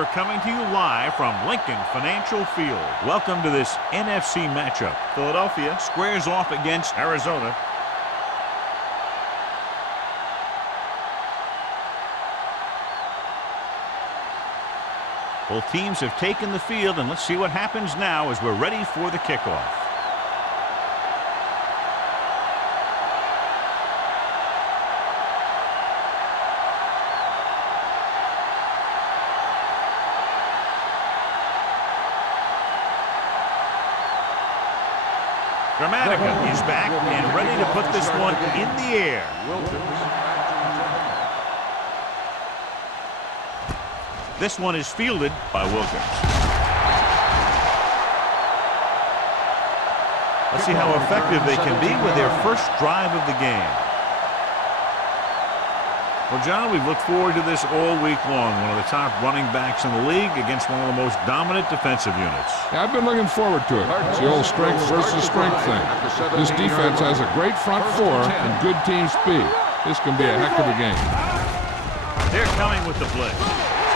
we're coming to you live from Lincoln Financial Field. Welcome to this NFC matchup. Philadelphia squares off against Arizona. Both teams have taken the field, and let's see what happens now as we're ready for the kickoff. Dramatica is back and ready to put this one in the air. This one is fielded by Wilkins. Let's see how effective they can be with their first drive of the game. Well, John, we've looked forward to this all week long. One of the top running backs in the league against one of the most dominant defensive units. Yeah, I've been looking forward to it. It's the old strength versus strength thing. This defense has a great front four and good team speed. This can be a heck of a game. They're coming with the blitz.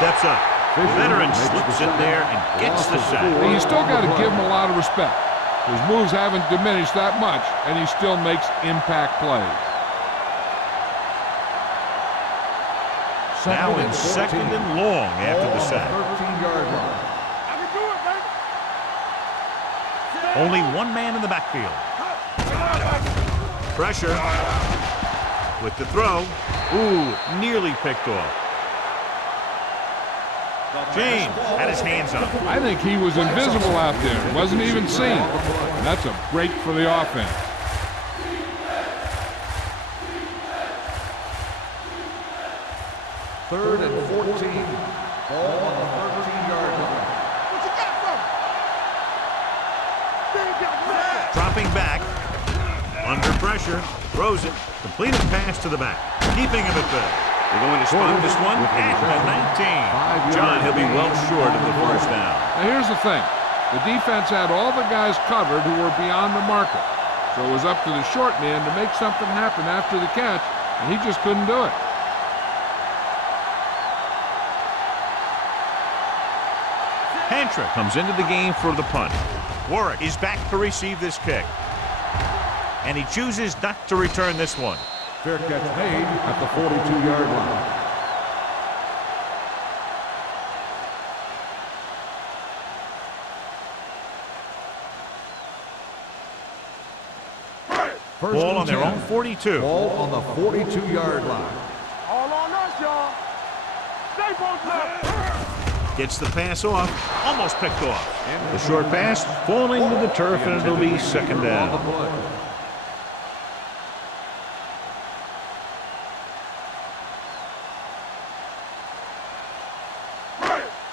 Steps up. The veteran slips in there and gets the sack. And you still got to give him a lot of respect. His moves haven't diminished that much, and he still makes impact plays. Now in second and long after the sack. Only one man in the backfield. Pressure. With the throw. Ooh, nearly picked off. James had his hands up. I think he was invisible out there. Wasn't even seen. And that's a break for the offense. Third and 14. Ball on the 13-yard line. What you got from? Dropping back. Under pressure. Throws it. Completed pass to the back. Keeping him at third. They're going to spot this one at the 19. John, he'll be well short of the first down. Now here's the thing. The defense had all the guys covered who were beyond the marker. So it was up to the short man to make something happen after the catch, and he just couldn't do it. Hantra comes into the game for the punt. Warwick is back to receive this kick. And he chooses not to return this one. Fair catch made at the 42-yard line. Ball on their own 42. Ball on the 42-yard line. All on us, y'all. Stay focused. Gets the pass off. Almost picked off. The short pass falling to the turf, and it'll be second down.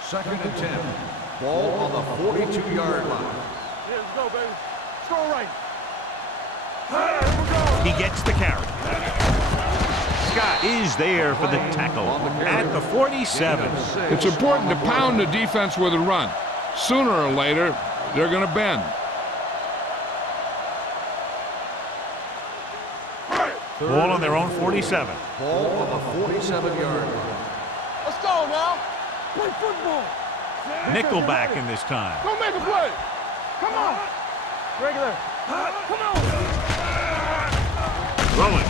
Second and 10. Ball on the 42-yard line. Yeah, let's go, baby. Let's go right. He gets the carry. Scott is there for the tackle at the 47. It's important to pound the defense with a run. Sooner or later, they're going to bend. Ball on their own 47. Ball on the 47-yard line. Let's go now. Play football. Nickelback in this time. Go make a play. Come on. Regular. Come on. Throwing.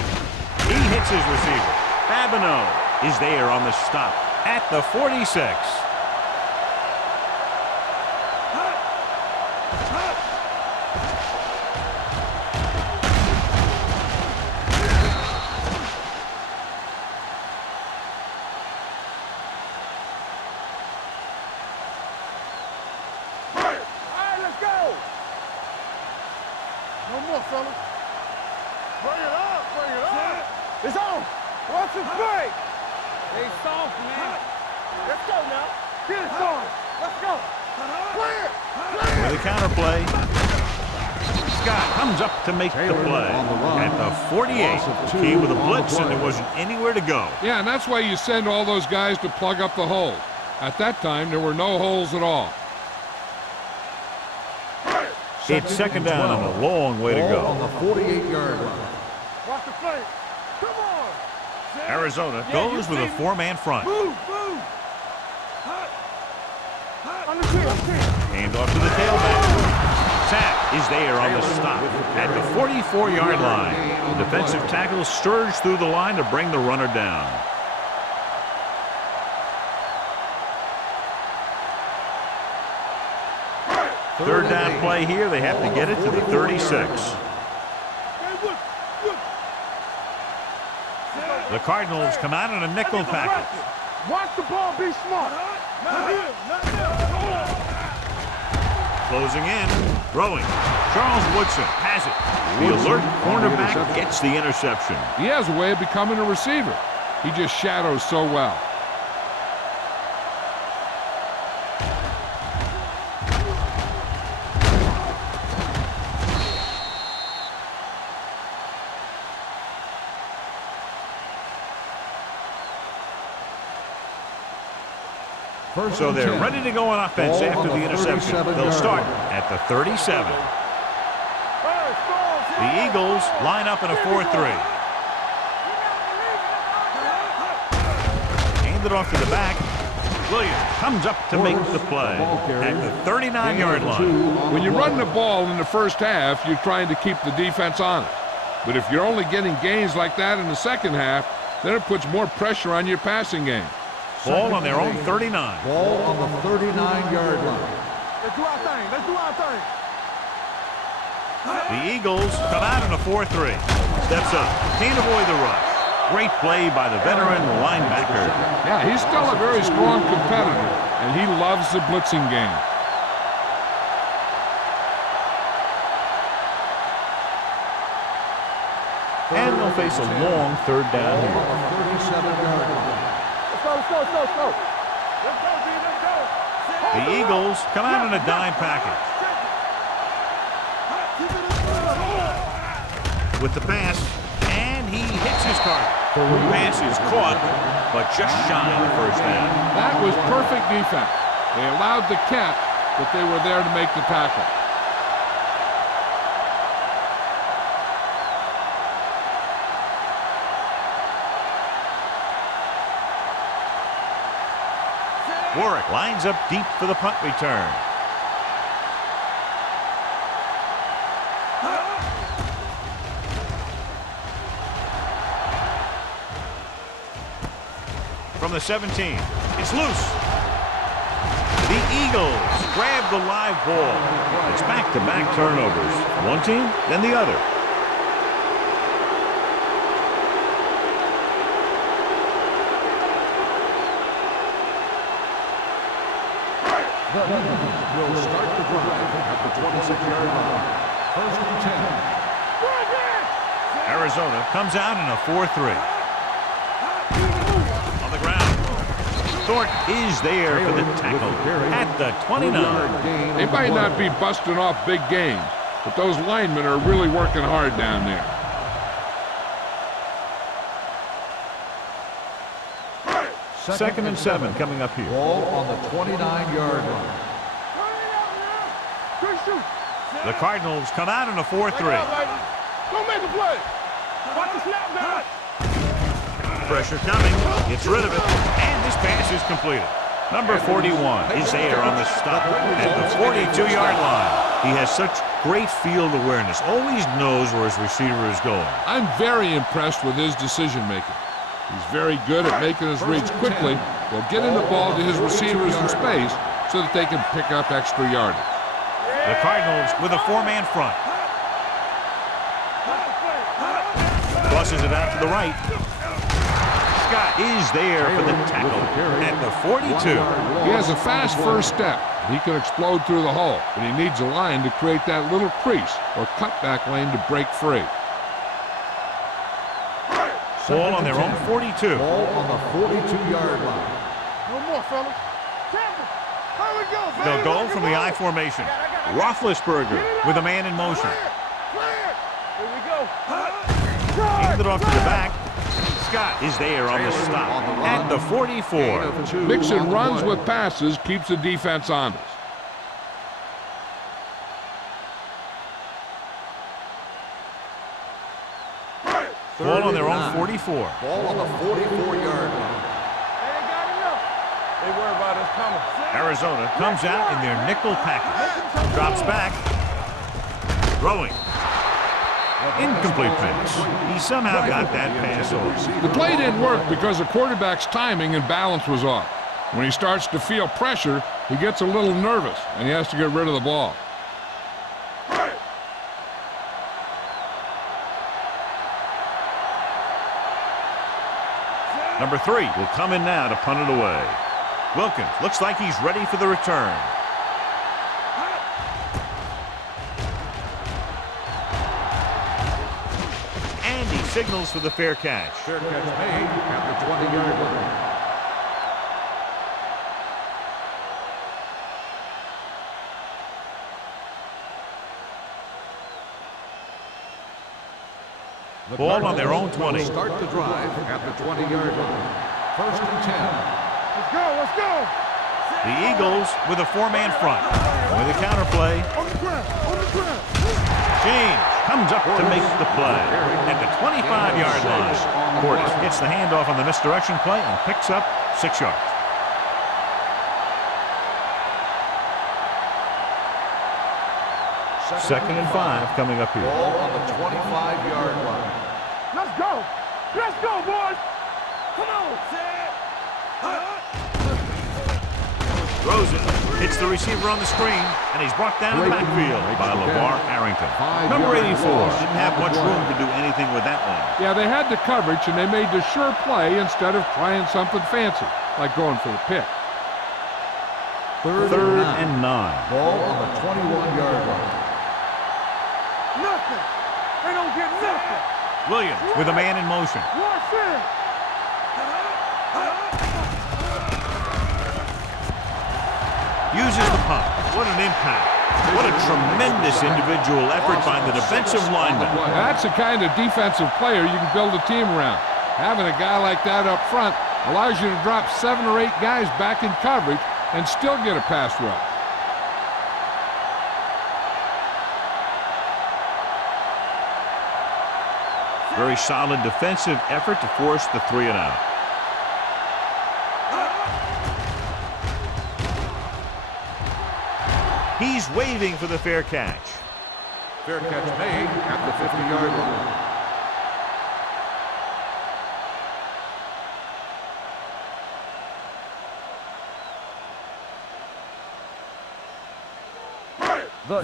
He hits his receiver. Babineau is there on the stop at the 46. No more, fellas. Bring it up, bring it up. It's on. Watch this play. They soft, man. Let's go now. Get it going. Let's go. Clear. Clear. For the counterplay. Scott comes up to make the play at the 48. Came with a blitz, and there wasn't anywhere to go. Yeah, and that's why you send all those guys to plug up the hole. At that time, there were no holes at all. It's second down and a long way to go. On the 48-yard line. Watch the play. Come on. Arizona goes with a four-man front. Move, move. Hand off to the tailback. Sack is there on the stop at the 44-yard line. The defensive tackle surged through the line to bring the runner down. Third down play here. They have to get it to the 36. The Cardinals come out in a nickel package. Watch the ball, be smart. Closing in, throwing. Charles Woodson has it. The alert cornerback gets the interception. He has a way of becoming a receiver. He just shadows so well. So they're ready to go on offense after the interception. They'll start at the 37. The Eagles line up in a 4-3. Hand it off to the back. Williams comes up to make the play at the 39-yard line. When you run the ball in the first half, you're trying to keep the defense honest. But if you're only getting gains like that in the second half, then it puts more pressure on your passing game. Ball on their own 39. Ball on the 39-yard line. Let's do our thing. Let's do our thing. The Eagles come out in a 4-3. Steps up. Can't avoid the rush. Great play by the veteran linebacker. Yeah, he's still a very strong competitor, and he loves the blitzing game. And they'll face a long third down here. 37-yard line. Let's go. Let's go, D. Let's go. The Eagles come out in a dime package. With the pass, and he hits his target. Pass is caught, but just shy of the first down. That was perfect defense. They allowed the catch, but they were there to make the tackle. Warwick lines up deep for the punt return. From the 17, it's loose. The Eagles grab the live ball. It's back-to-back turnovers. One team, then the other. The Eagles will start the drive at the 26-yard line. First and 10. Arizona comes out in a 4-3. On the ground. Thornton is there for the tackle at the 29. They might not be busting off big games, but those linemen are really working hard down there. Second and 7 coming up here. Ball on the 29-yard line. The Cardinals come out in a 4-3. Don't make a play. Watch the snap down. Pressure coming. Gets rid of it. And this pass is completed. Number 41 is there on the stop at the 42-yard line. He has such great field awareness. Always knows where his receiver is going. I'm very impressed with his decision-making. He's very good at making his reads quickly. He'll get in the ball to his receivers in space so that they can pick up extra yardage. The Cardinals with a four-man front. Crosses it out to the right. Scott is there for the tackle at the 42. He has a fast first step. He can explode through the hole, but he needs a line to create that little crease or cutback lane to break free. Ball on their own 42. Ball on the 42-yard line. No more, fellas. Here we go, baby. They'll go from the I formation. Roethlisberger with a man in motion. Clear. Here we go. Hand it off to the back. Scott is there on the stop at the 44. Mixing runs with passes keeps the defense honest. Ball on their own 44. Ball on the 44-yard line. They worry about us coming. Arizona comes out in their nickel package. Drops back. Throwing. Incomplete pass. He somehow got that pass off. The play didn't work because the quarterback's timing and balance was off. When he starts to feel pressure, he gets a little nervous, and he has to get rid of the ball. Number 3 will come in now to punt it away. Wilkins looks like he's ready for the return. And he signals for the fair catch. Fair catch made at the 20-yard line. Ball on their own 20. Start the drive at the 20-yard line. First and 10. Let's go, let's go. The Eagles with a 4-man front. With a counter play. On the ground, on the ground. James comes up to make the play at the 25-yard line. Portis gets the handoff on the misdirection play and picks up 6 yards. Second and 5 coming up here. Ball on the 25-yard line. Let's go. Let's go, boys. Come on. Throws it, hits the receiver on the screen, and he's brought down in the backfield by LeVar Arrington. Number 84 didn't have much room to do anything with that one. Yeah, they had the coverage, and they made the sure play instead of trying something fancy, like going for the pick. Third and 9. Ball on the 21-yard line. Nothing. They don't get nothing. Williams with a man in motion. Watch it. Uses the pump. What an impact. What a tremendous individual effort by the defensive lineman. That's the kind of defensive player you can build a team around. Having a guy like that up front allows you to drop 7 or 8 guys back in coverage and still get a pass rush. Very solid defensive effort to force the 3 and out. He's waving for the fair catch. Fair catch made at the 50-yard line.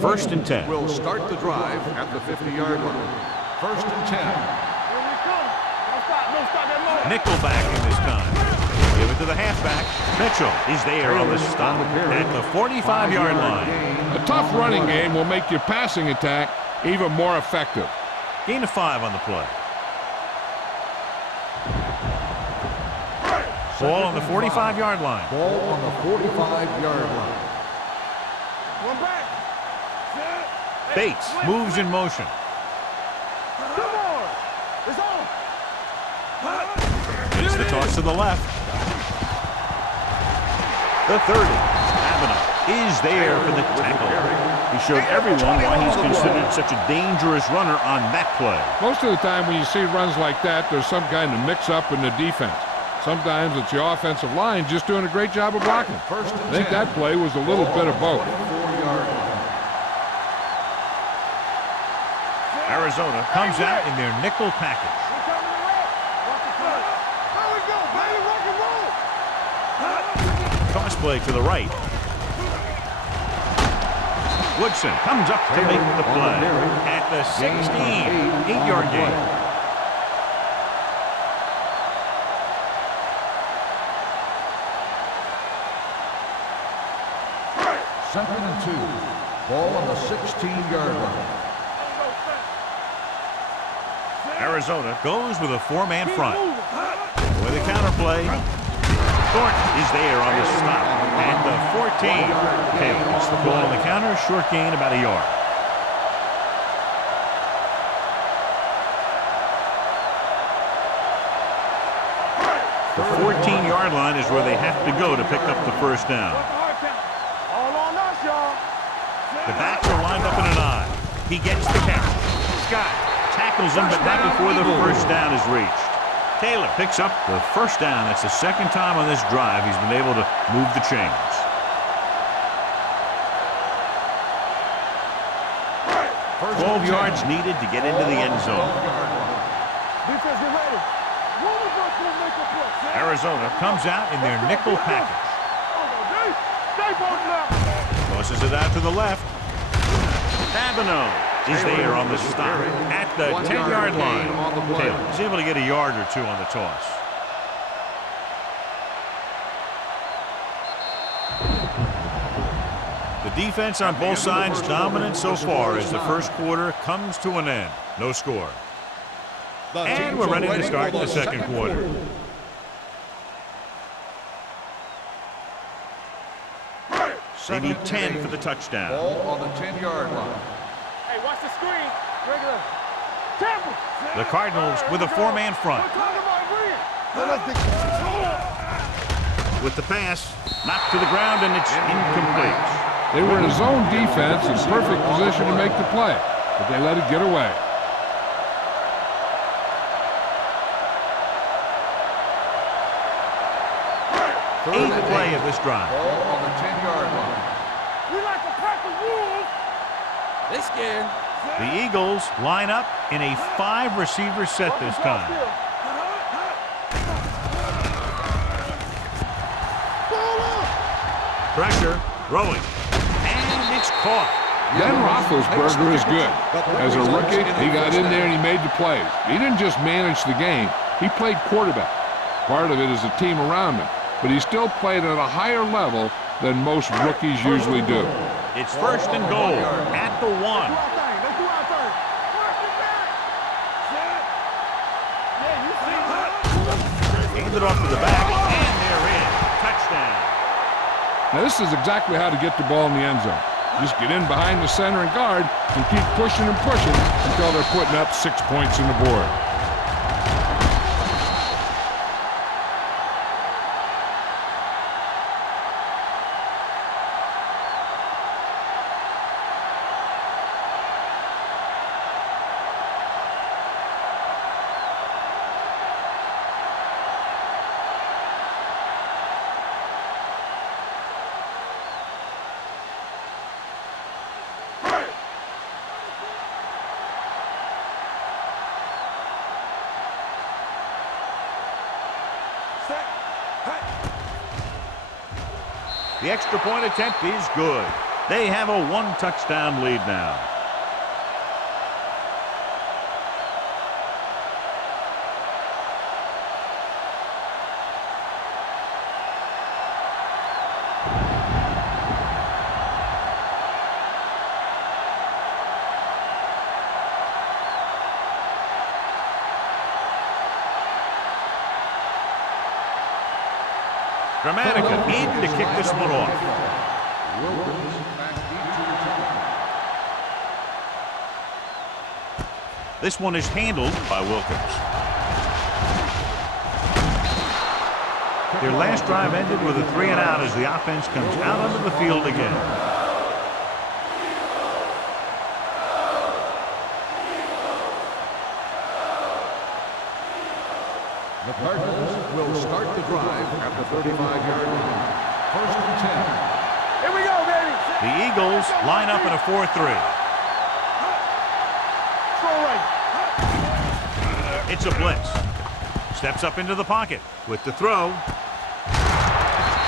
First and 10. Will start the drive at the 50-yard line. First and 10. Here we come. Don't stop that motor. Nickelback in this time. Give it to the halfback. Mitchell is there on the stop at the 45-yard line. A tough running game will make your passing attack even more effective. Gain of 5 on the play. Ball on the 45-yard line. Ball on the 45-yard line. One back. Bates moves in motion. Come on. It's on. It's the toss to the left. The 30. Avenue is there for the tackle. He showed everyone why he's considered such a dangerous runner on that play. Most of the time when you see runs like that, there's some kind of mix-up in the defense. Sometimes it's the offensive line just doing a great job of blocking. I think that play was a little bit of both. Arizona comes out in their nickel package. Toss play to the right. Woodson comes up to make the play at the 16, 8-yard gain. Second and 2. Ball on the 16-yard line. Arizona goes with a 4-man front. With a counter play. Thornton is there on the stop at the 14. Okay, it's the ball on the counter, short gain about a yard. The 14-yard line is where they have to go to pick up the first down. All on us, y'all. The backs are lined up in an eye. He gets the catch. Scott tackles him, but not before the first down is reached. Taylor picks up the first down. That's the second time on this drive he's been able to move the chains. First 12 and 10. yards needed to get into the end zone. Defense, get ready. One of us will make a play. Arizona comes out in their nickel package. Stay both left. Tosses it out to the left. Fabino is there on the stop at the 10-yard line. Taylor is able to get a yard or two on the toss. The defense on both sides dominant so far as the first quarter comes to an end. No score. And we're ready to start the second quarter. They need 10 for the touchdown. Ball on the 10-yard line. Hey, watch the screen. Regular. Tampa. The Cardinals with a four-man front. With the pass, knocked to the ground, and it's incomplete. They were in a zone defense in perfect position to make the play, but they let it get away. Eighth play of this drive. Ball on the 10-yard line. We like to crack the rules. They scared. The Eagles line up in a 5-receiver set this time. Pressure, throwing, and it's caught. Ben Roethlisberger is good. As a rookie, he got in there and he made the plays. He didn't just manage the game, he played quarterback. Part of it is the team around him, but he still played at a higher level than most rookies usually do. It's first and goal at the 1. Hand it off to the back, and they're in. Touchdown. Now this is exactly how to get the ball in the end zone. Just get in behind the center and guard and keep pushing and pushing until they're putting up 6 points on the board. The extra point attempt is good. They have a 1-touchdown lead now. Dramatica in to kick this one off. This one is handled by Wilkins. Their last drive ended with a 3-and-out as the offense comes out onto the field again. The Cardinals will start the drive at the 35-yard line. First and 10. Here we go, baby. The Eagles line up in a 4-3. Throw right. It's a blitz. Steps up into the pocket with the throw.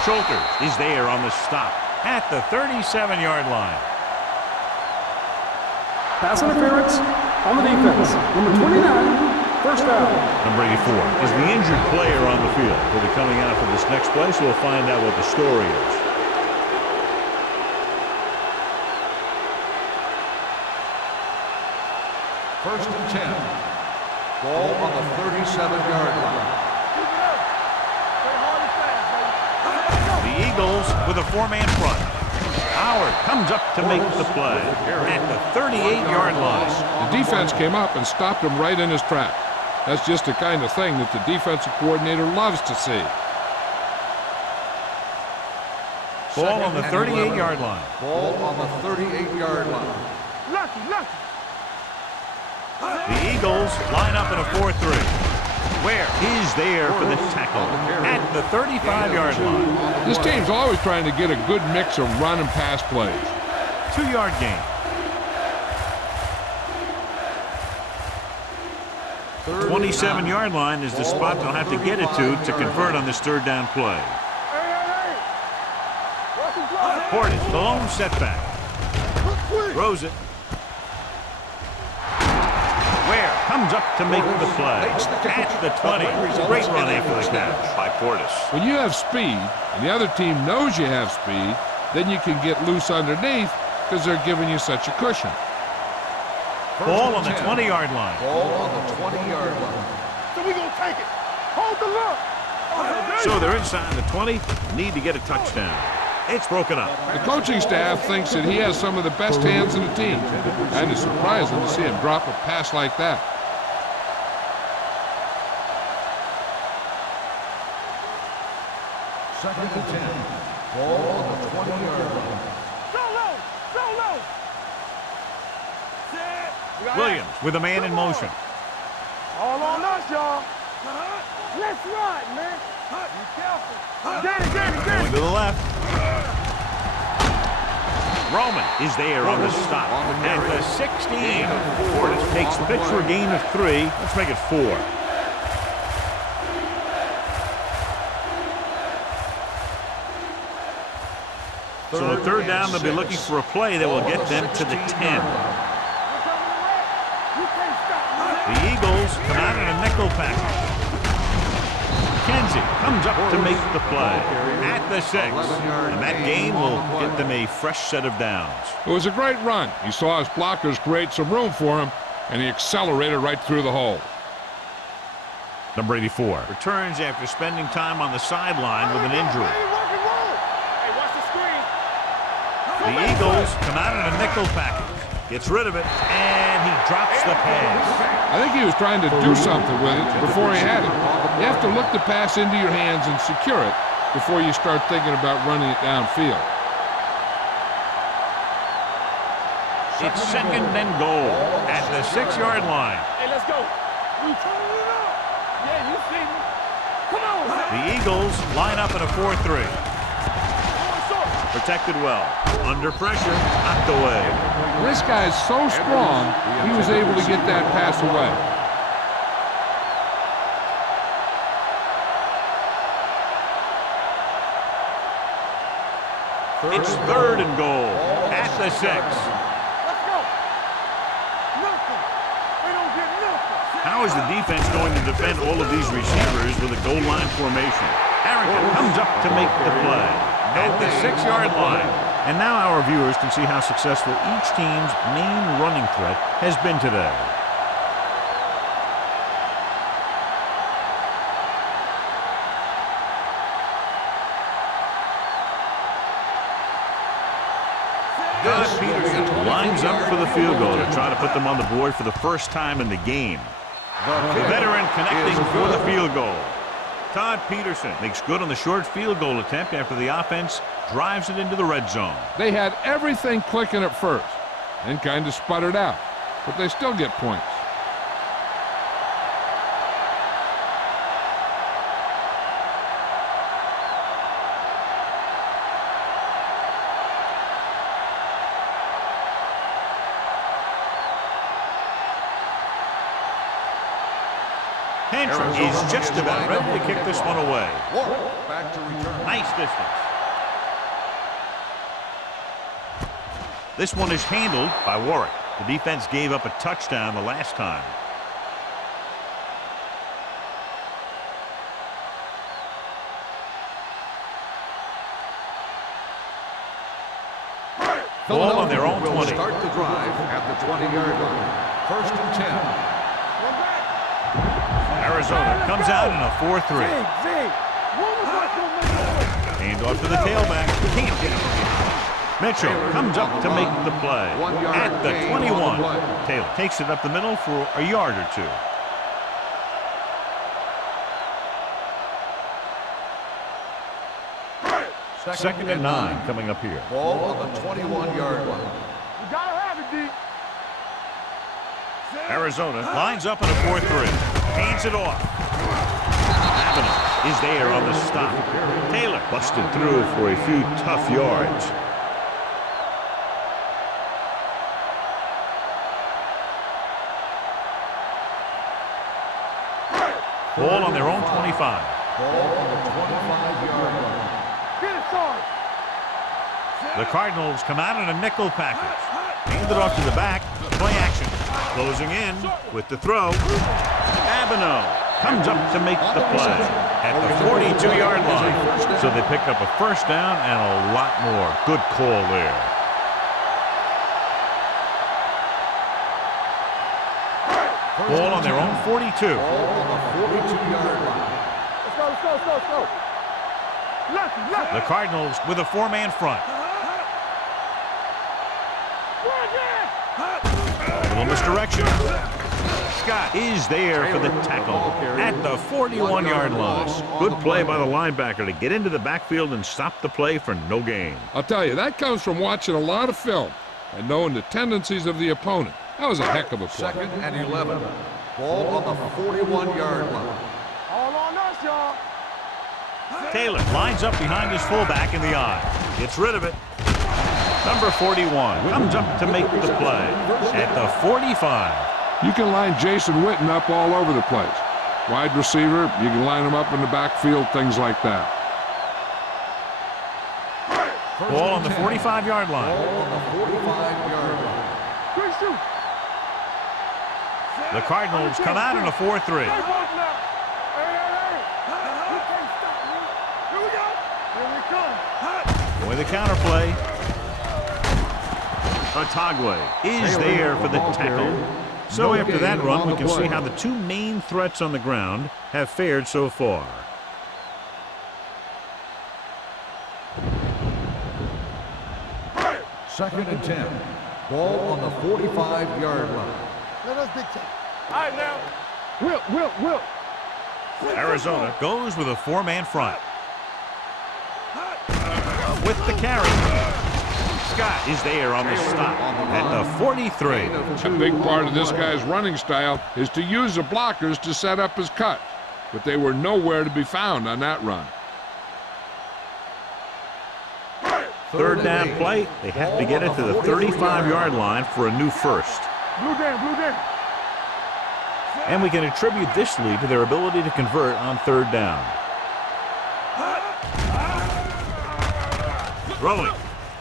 Schulter is there on the stop at the 37-yard line. Pass interference on the defense. Number 29. First down. Number 84 is the injured player on the field. He'll be coming out for this next play, so we'll find out what the story is. First and 10. Ball on the 37-yard line. The Eagles with a 4-man front. Howard comes up to make the play at the 38-yard line. The defense came up and stopped him right in his track. That's just the kind of thing that the defensive coordinator loves to see. Ball on the 38-yard line. Ball on the 38-yard line. Lucky. The Eagles line up in a 4-3. Where is there for the tackle at the 35-yard line. This team's always trying to get a good mix of run and pass plays. 2-yard gain. 27-yard line is the spot they'll have to get it to convert on this third down play. Portage, the lone setback. Throws it. Ware comes up to make the play. At the 20. Great run after the catch by Portis. When you have speed, and the other team knows you have speed, then you can get loose underneath because they're giving you such a cushion. Ball on the 20-yard line. Ball on the 20-yard line. So we gonna take it. Hold the look. So they're inside the 20. Need to get a touchdown. It's broken up. The coaching staff thinks that he has some of the best hands in the team, and it's surprising to see him drop a pass like that. Second and 10. Ball on the 20-yard line. Go low. Go low. Williams with a man in motion. All on us, y'all. Let's ride, man. Be careful. Get it. Going to the left. Roman is there on the stop. At the 16. Portis takes the pitch for a gain of 3. Let's make it 4. So a third down, they'll be looking for a play that will get them to the 10. The Eagles come out in a nickel package. Kenzie comes up to make the play at the 6. And that gain will get them a fresh set of downs. It was a great run. He saw his blockers create some room for him, and he accelerated right through the hole. Number 84 returns after spending time on the sideline with an injury. Hey, watch the screen. The Eagles come out in a nickel package. Gets rid of it, and he drops the pass. I think he was trying to do something with it before he had it. You have to look the pass into your hands and secure it before you start thinking about running it downfield. It's second and goal at the 6-yard line. Hey, let's go. We turning it up. Yeah, you see me. Come on, man. The Eagles line up in a 4-3. Protected well. Under pressure, knocked away. This guy is so strong, he was able to get that pass away. It's third and goal at the 6. Let's go. Nothing. They don't get nothing. How is the defense going to defend all of these receivers with a goal line formation? Harrington comes up to make the play at the 6-yard line. And now our viewers can see how successful each team's main running threat has been today. Doug Peterson lines up for the field goal to try to put them on the board for the first time in the game. The veteran connecting for the field goal. Todd Peterson makes good on the short field goal attempt after the offense drives it into the red zone. They had everything clicking at first and kind of sputtered out, but they still get points. Tantrum is just about ready to kick this one away. Back to return. Nice distance. This one is handled by Warwick. The defense gave up a touchdown the last time. Ball on their own 20. Start the drive at the 20-yard line. First and 10. Arizona comes out in a 4-3. Hand off to the tailback. Can't get it. Mitchell comes up to make the play at the 21. Taylor takes it up the middle for a yard or 2. Second and 9 coming up here. Ball on the 21-yard line. You gotta have it, D. Arizona lines up in a 4-3. Hands it off. Avenue is there on the stop. Taylor busted through for a few tough yards. Ball on their own 25. Ball on the 25-yard line. Get it, Sarge. The Cardinals come out in a nickel package. Hand it off to the back. Play action. Closing in with the throw. Avenue comes up to make the play at the 42-yard line. So they pick up a first down and a lot more. Good call there. Ball on their own 42. Ball on the 42-yard line. Let's go, let's go, let's go, let's go. Left. The Cardinals with a four-man front. A little misdirection. Scott is there for the tackle at the 41-yard line. Good play by the linebacker to get into the backfield and stop the play for no gain. I'll tell you, that comes from watching a lot of film and knowing the tendencies of the opponent. That was a heck of a play. 2nd and 11. Ball on the 41-yard line. All on us, y'all. Taylor lines up behind his fullback in the eye. Gets rid of it. Number 41 comes up to make the play at the 45. You can line Jason Witten up all over the place. Wide receiver, you can line him up in the backfield, things like that. Ball on the 45-yard line. Ball on the 45-yard line. Good shoot. The Cardinals come out in a 4-3. Stay woke now. Hey. You can't stop me. Here we go. Here we come. With a counterplay. Otagwe is there for the tackle. So after that run, we can see how the two main threats on the ground have fared so far. Second and 10. Ball on the 45-yard line. Let us dictate. All right, now. Will. Arizona goes with a four-man front. With the carry. Scott is there on the stop at the 43. A big part of this guy's running style is to use the blockers to set up his cut, but they were nowhere to be found on that run. Third down play. They have to get it to the 35-yard line for a new first. Blue down. And we can attribute this lead to their ability to convert on third down. Throwing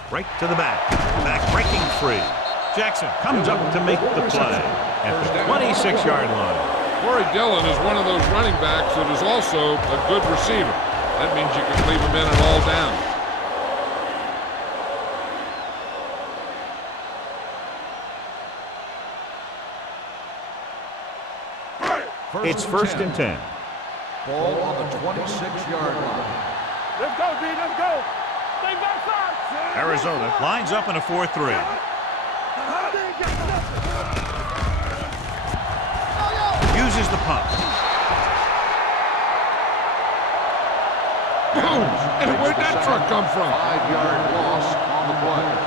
right to the back. Back breaking free. Jackson comes up to make the play at the 26-yard line. Corey Dillon is one of those running backs that is also a good receiver. That means you can leave him in and all down. It's first and 10. Ball on the 26-yard line. Let's go, D. Let's go. Stay backside. Arizona lines up in a 4-3. Uses the pump. Boom! And where'd that truck come from? 5-yard loss on the play.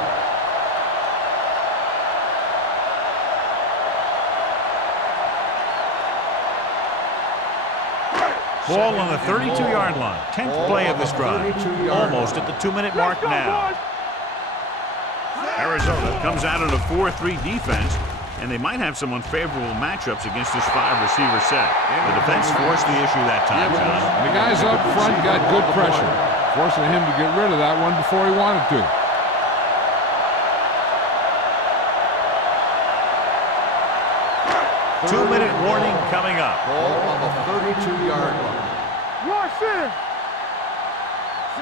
Ball on the 32-yard line. 10th play of this drive. Almost at the 2-minute mark now. Arizona comes out in a 4-3 defense, and they might have some unfavorable matchups against this 5-receiver set. The defense forced the issue that time, John. The guys up front got good pressure, forcing him to get rid of that one before he wanted to. Two-minute warning coming up. Ball on the 32-yard line.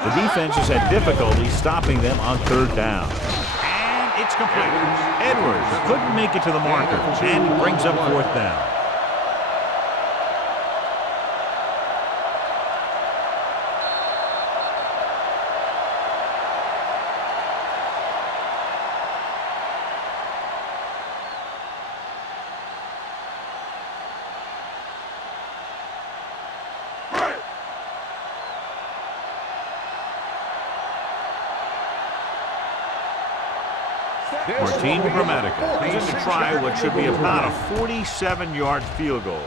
The defense has had difficulty stopping them on third down. And it's complete. Edwards couldn't make it to the marker, and he brings up fourth down. Martin Gramatica is in to try what should be about a 47-yard field goal.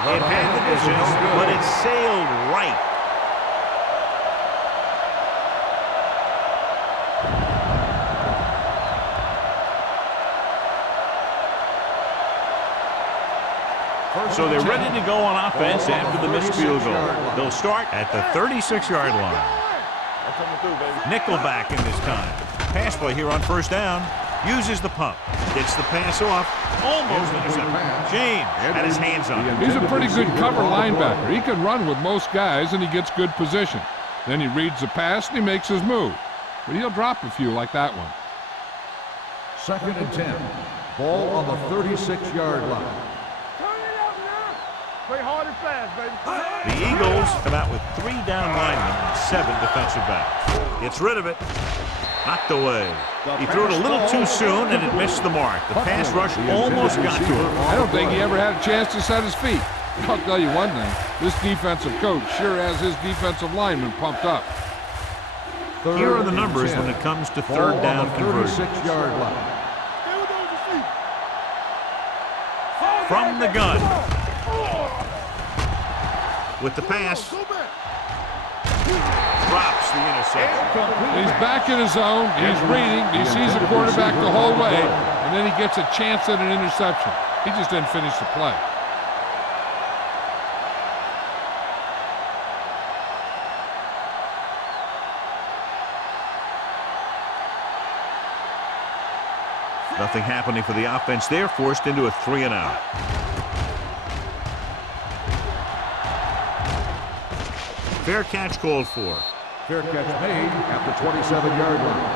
It had the distance, but it sailed right. So they're ready to go on offense after the missed field goal. They'll start at the 36-yard line. Nickelback in this time. Pass play here on first down. Uses the pump. Gets the pass off. Almost intercepted. James had his hands on it. He's a pretty good cover linebacker. He can run with most guys, and he gets good position. Then he reads the pass, and he makes his move. But he'll drop a few like that one. 2nd and 10. Ball on the 36-yard line. Play hard and fast, baby. The Eagles come out with 3 down linemen and 7 defensive backs. Gets rid of it. Knocked away. He threw it a little too soon, and it missed the mark. The pass rush almost got to him. I don't think he ever had a chance to set his feet. I'll tell you one thing. This defensive coach sure has his defensive linemen pumped up. Here are the numbers when it comes to third down conversions. 36-yard line. From the gun. With the pass. Drops the interception. He's back in his zone. He's reading. He sees the quarterback the whole way, and then he gets a chance at an interception. He just didn't finish the play. Nothing happening for the offense there, forced into a 3-and-out. Fair catch called for. Fair catch made at the 27-yard line.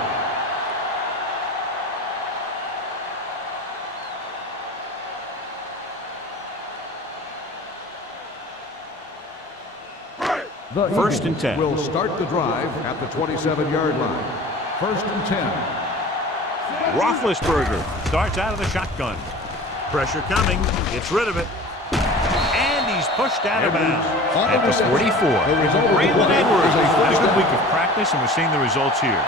The 1st and 10. Will start the drive at the 27-yard line. 1st and 10. Roethlisberger starts out of the shotgun. Pressure coming. Gets rid of it. And he's pushed out of bounds at the 44. Braylon Edwards had a good week of practice, and we're seeing the results here.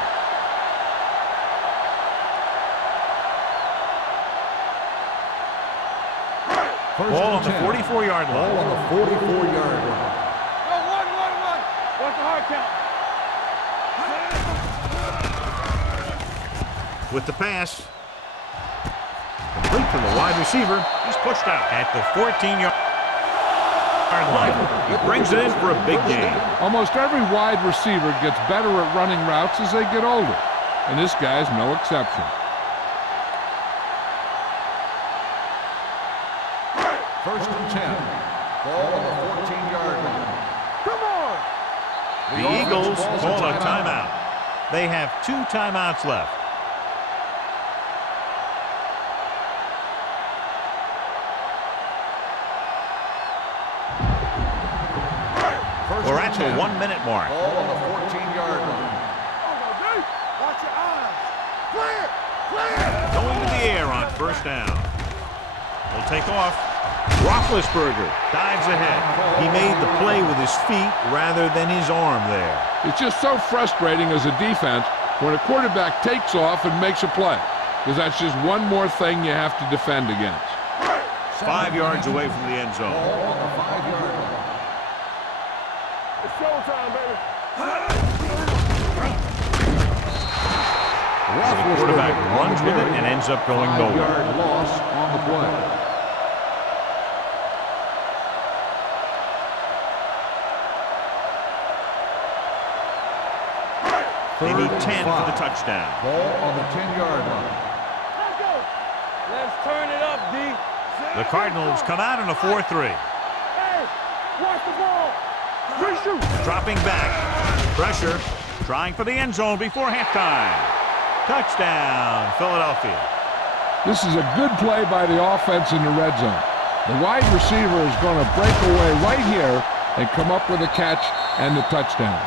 Ball on the 44-yard line. Ball on the 44-yard line. Go, one. What's the hard count? With the pass. Complete to the wide receiver. He's pushed out at the 14-yard line. He brings it in for a big gain. Almost every wide receiver gets better at running routes as they get older, and this guy's no exception. 1st and 10. Ball on the 14-yard line. Come on! The Eagles call a timeout. They have 2 timeouts left. We're at the 1-minute mark. Ball on the 14-yard line. Watch your eyes. Clear! Going to the air on first down. Will take off. Roethlisberger dives ahead. He made the play with his feet rather than his arm there. It's just so frustrating as a defense when a quarterback takes off and makes a play, because that's just one more thing you have to defend against. 5 yards away from the end zone. Ball on the 5-yard line. It's showtime, baby. The quarterback runs with it and ends up going nowhere. 5-yard loss on the play. They need 10 for the touchdown. Ball on the 10-yard line. Let's go. Let's turn it up, D. The Cardinals come out in a 4-3. Hey, watch the ball. Reshoot. Dropping back. Pressure. Trying for the end zone before halftime. Touchdown, Philadelphia. This is a good play by the offense in the red zone. The wide receiver is going to break away right here and come up with a catch and the touchdown.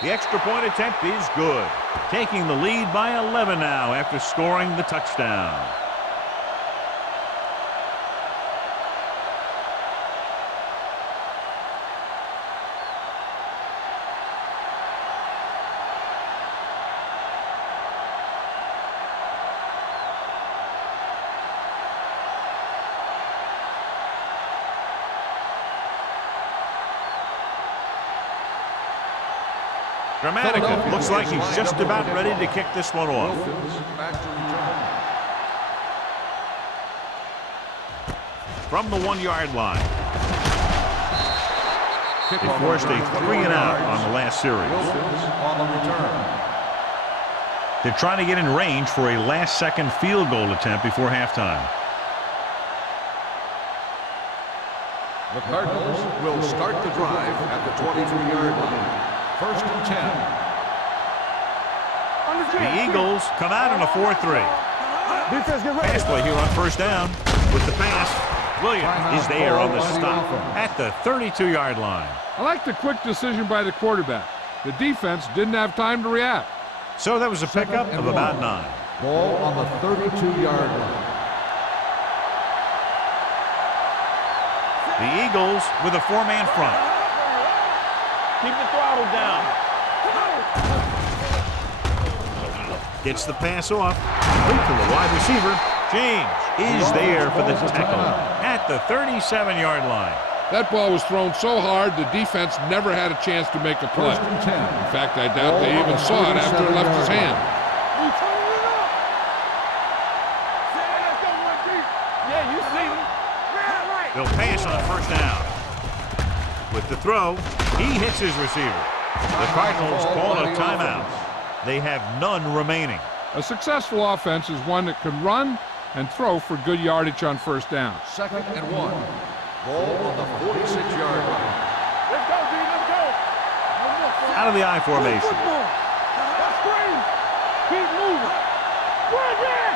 The extra point attempt is good. Taking the lead by 11 now after scoring the touchdown. Dramatica looks like he's just about ready to kick this one off. From the 1-yard line. They forced a 3-and-out on the last series. They're trying to get in range for a last-second field goal attempt before halftime. The Cardinals will start the drive at the 23-yard line. First and 10. The Eagles come out on a 4-3. Pass play here on first down. With the pass, Williams is there on the stop at the 32-yard line. I like the quick decision by the quarterback. The defense didn't have time to react. So that was a pickup of about 9. Ball on the 32-yard line. The Eagles with a 4-man front. Keep the throttle down. Gets the pass off. Out to the wide receiver. James is there for the tackle at the 37-yard line. That ball was thrown so hard, the defense never had a chance to make a play. First and 10. In fact, I doubt they even saw it after it left his hand. Yeah, you see him. They'll pass on first down. With the throw, he hits his receiver. The Cardinals call a timeout. They have none remaining. A successful offense is one that can run and throw for good yardage on first down. Second and 1. Ball on the 46-yard line. Let's go, D. Let's go. Out of the I formation. Let's screen. Keep moving. Bring it.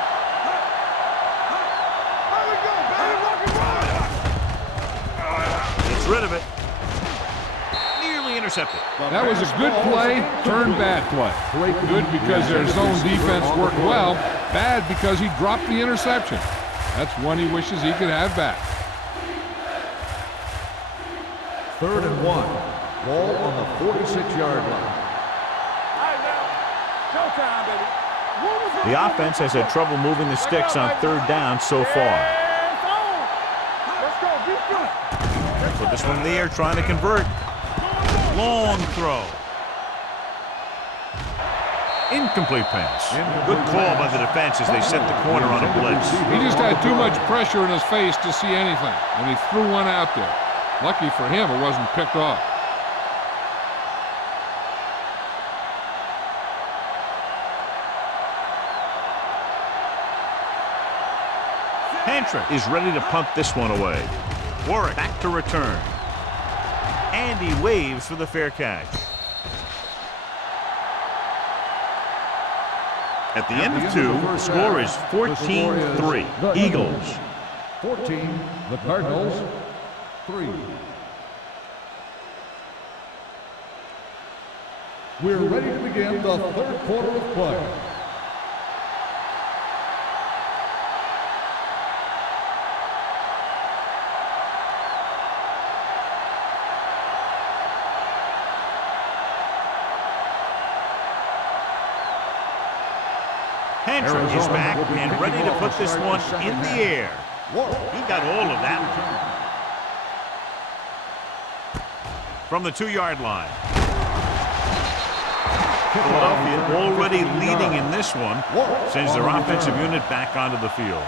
There we go, baby. Rock and roll. Gets rid of it. Nearly intercepted. That was a good play, turned bad play. Good because their zone defense worked well. Bad because he dropped the interception. That's one he wishes he could have back. Third and 1. Ball on the 46-yard line. All right, now. Showtime, baby. The offense has had trouble moving the sticks on third down so far. It's on. Let's go. Defense. Put this one in the air, trying to convert. Long throw. Incomplete pass. Good call by the defense as they set the corner on a blitz. He just had too much pressure in his face to see anything, and he threw one out there. Lucky for him, it wasn't picked off. Pantra is ready to punt this one away. Warwick back to return. And he waves for the fair catch. At the end of 2, score is 14-3. Eagles. 14, the Cardinals, 3. We're ready to begin the third quarter of play. Pantra is back and ready to put this one in the air. He got all of that. From the 2-yard line. Philadelphia already leading in this one, sends their offensive unit back onto the field.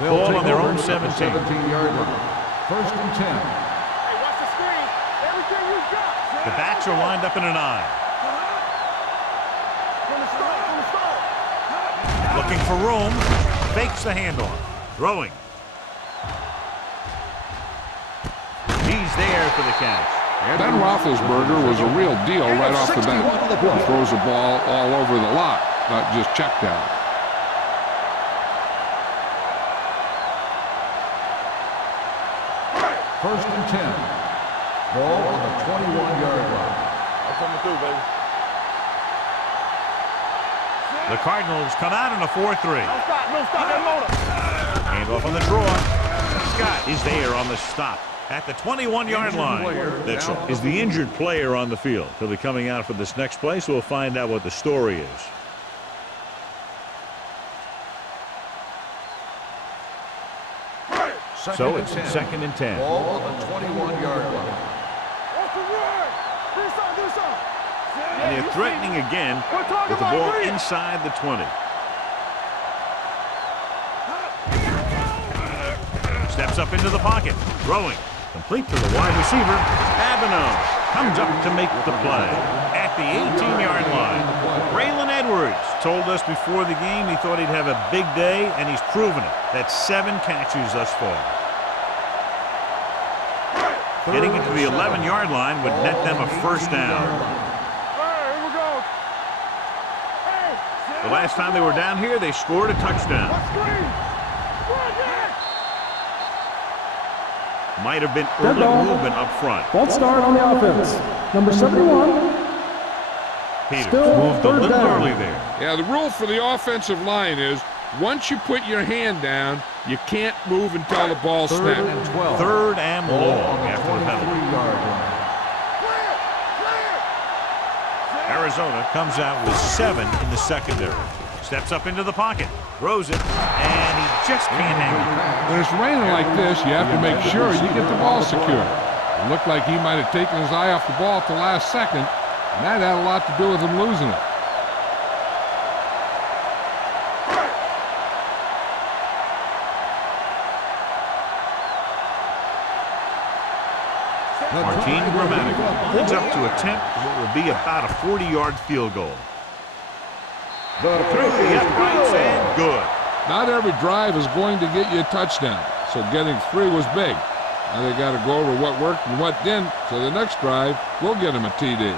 Ball on their own 17. 17-yard line. First and 10. The backs are lined up in an I. Looking for room. Fakes the handoff. Throwing. He's there for the catch. Ben Roethlisberger was a real deal right off the bat. He throws the ball all over the lot, not just check down. First and 10. Ball on the 21-yard line. I'm coming through, baby. The Cardinals come out in a 4-3. No stop that motor. Handoff on the draw. Scott is there on the stop at the 21-yard line. Mitchell is the injured player on the field. He'll be coming out for this next play, so we'll find out what the story is. So it's second and 10. Ball on the 21-yard line. And they're threatening again with the ball inside the 20. Steps up into the pocket, throwing, complete to the wide receiver. Abino comes up to make the play at the 18-yard line. Braylon Edwards told us before the game he thought he'd have a big day, and he's proven it. That's 7 catches thus far. Getting into the 11-yard line would net them a first down. The last time they were down here, they scored a touchdown. Might have been early movement up front. False start on the offense. Number 71. Peters Still moved a third little down. early there. Yeah, the rule for the offensive line is once you put your hand down, you can't move until the ball Third snaps. and 12. Third and Ball long on the after the penalty. 23-yard line. Arizona comes out with 7 in the secondary. Steps up into the pocket, throws it, and he just can't hang it. When it's raining like this, you have to make sure you get the ball secure. It looked like he might have taken his eye off the ball at the last second, and that had a lot to do with him losing it. Martin Grammatical lines up to attempt what will be about a 40-yard field goal. Through the uprights and good. Not every drive is going to get you a touchdown, so getting 3 was big. Now they got to go over what worked and what didn't, so the next drive will get him a TD.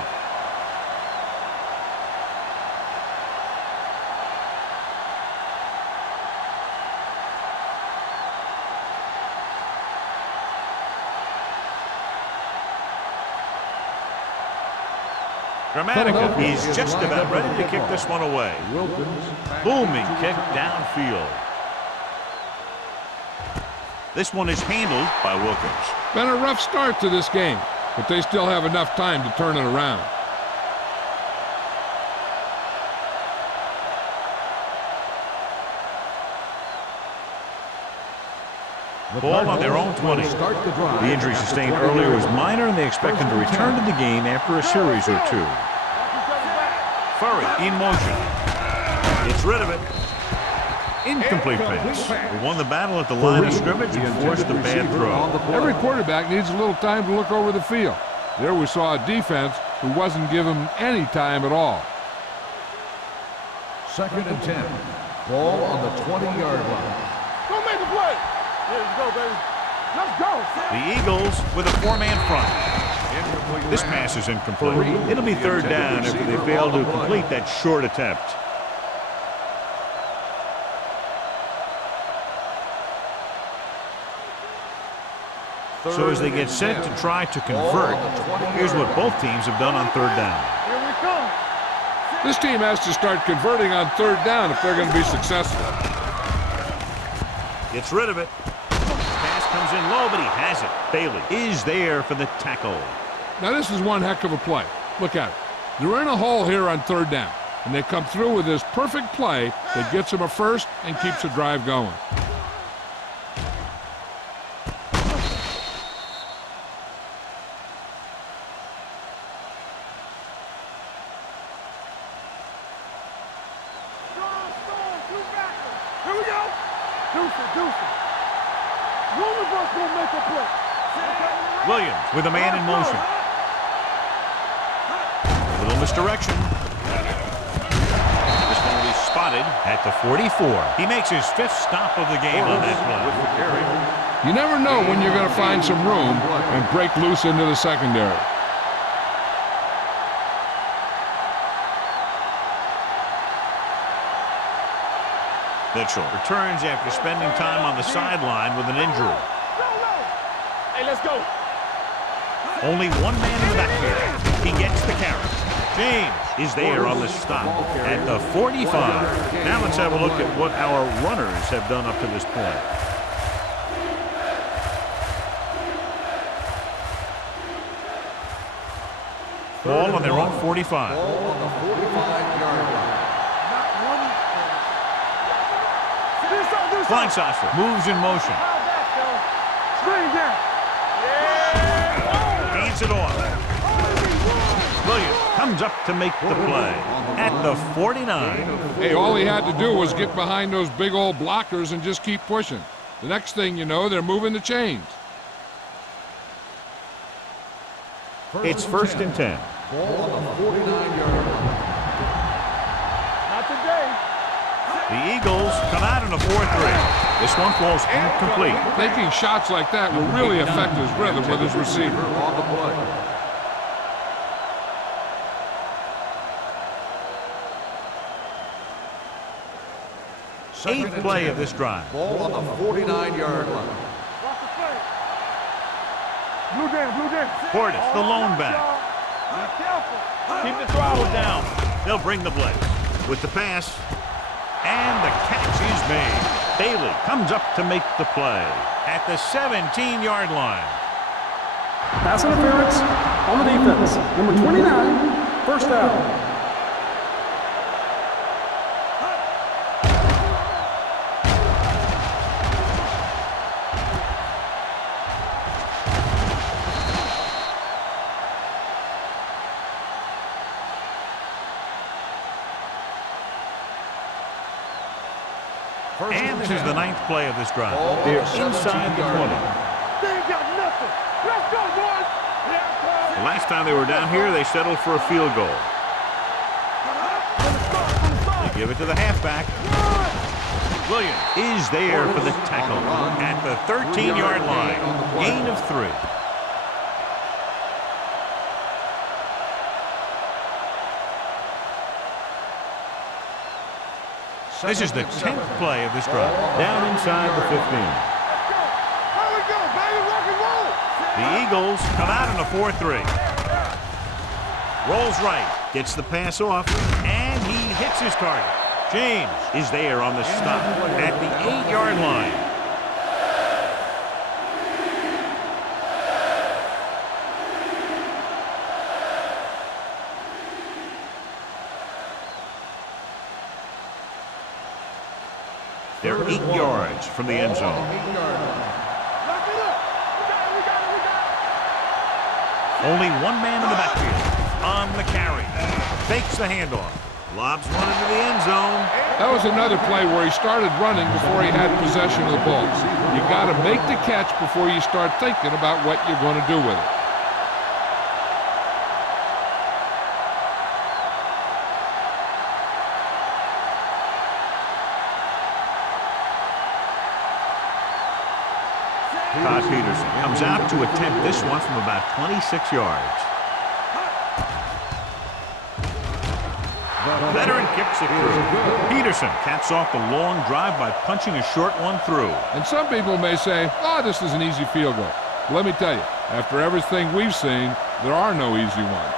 Grammatical, he's just about ready to kick this one away. Booming kick downfield. This one is handled by Wilkins. Been a rough start to this game, but they still have enough time to turn it around. Ball on their own 20. The injury sustained earlier was minor, and they expect him to return to the game after a series or 2. Furry in motion. Gets rid of it. Incomplete pass. He won the battle at the line of scrimmage and forced a bad throw. Every quarterback needs a little time to look over the field. There we saw a defense who wasn't given any time at all. Second and 10. Ball on the 20-yard line. Go make the play. Let's go, baby. Let's go. The Eagles with a 4-man front. This pass is incomplete. It'll be third down after they fail to complete that short attempt. So as they get set to try to convert, here's what both teams have done on third down. Here we come. This team has to start converting on third down if they're going to be successful. Gets rid of it. Pass comes in low, but he has it. Bailey is there for the tackle. Now this is one heck of a play. Look at it. They're in a hole here on third down, and they come through with this perfect play that gets them a first and keeps the drive going. Here we go. Deuce. Roman's gonna make a play. Williams with a man in motion. A little misdirection. This one will be spotted at the 44. He makes his 5th stop of the game on that play. You never know when you're going to find some room and break loose into the secondary. Mitchell returns after spending time on the sideline with an injury. Hey, let's go. Only one man in the backfield. He gets the carry. James is there on the stop at the 45. Now let's have a look at what our runners have done up to this point. Ball on their own 45. Ball on the 45-yard line. Kleinsasser moves in motion. Screen down. Hands it off. Williams comes up to make the play at the 49. Hey, all he had to do was get behind those big old blockers and just keep pushing. The next thing you know, they're moving the chains. It's 1st and 10. Ball on the 49-yard line. Not today. The Eagles come out in a 4-3. This one falls incomplete. Taking shots like that will really affect his rhythm with his receiver. On the play. Eighth play of this drive. Ball on the 49-yard line. Watch the play. Blue down. Portis, the lone back. Be careful. Keep the throttle down. They'll bring the blitz with the pass. And the catch is made. Bailey comes up to make the play at the 17-yard line. Pass interference on the defense. Number 29, first down. And this is the 9th play of this drive. They're inside the 20. They ain't got nothing. Let's go, boys. The last time they were down here, they settled for a field goal. They give it to the halfback. Williams is there for the tackle at the 13-yard line. Gain of 3. This is the 10th play of this drive. Down inside the 15. Here we go, baby. Rock and roll. The Eagles come out in a 4-3. Rolls right, gets the pass off, and he hits his target. James is there on the stop at the 8-yard line. They're 8 yards from the end zone. Lock it up. We got it. Only one man in the backfield on the carry. Fakes the handoff. Lobs one into the end zone. That was another play where he started running before he had possession of the ball. You got to make the catch before you start thinking about what you're going to do with it. Todd Peterson comes out to attempt this one from about 26 yards. Veteran kicks it through. Peterson caps off the long drive by punching a short one through. And some people may say, oh, this is an easy field goal. Let me tell you, after everything we've seen, there are no easy ones.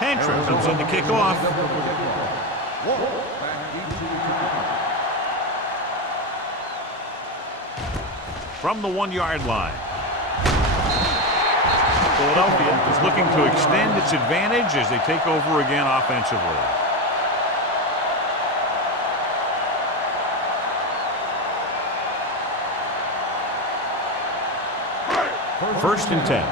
Hantrim comes in to kick off. From the 1-yard line. Philadelphia is looking to extend its advantage as they take over again offensively. First and 10.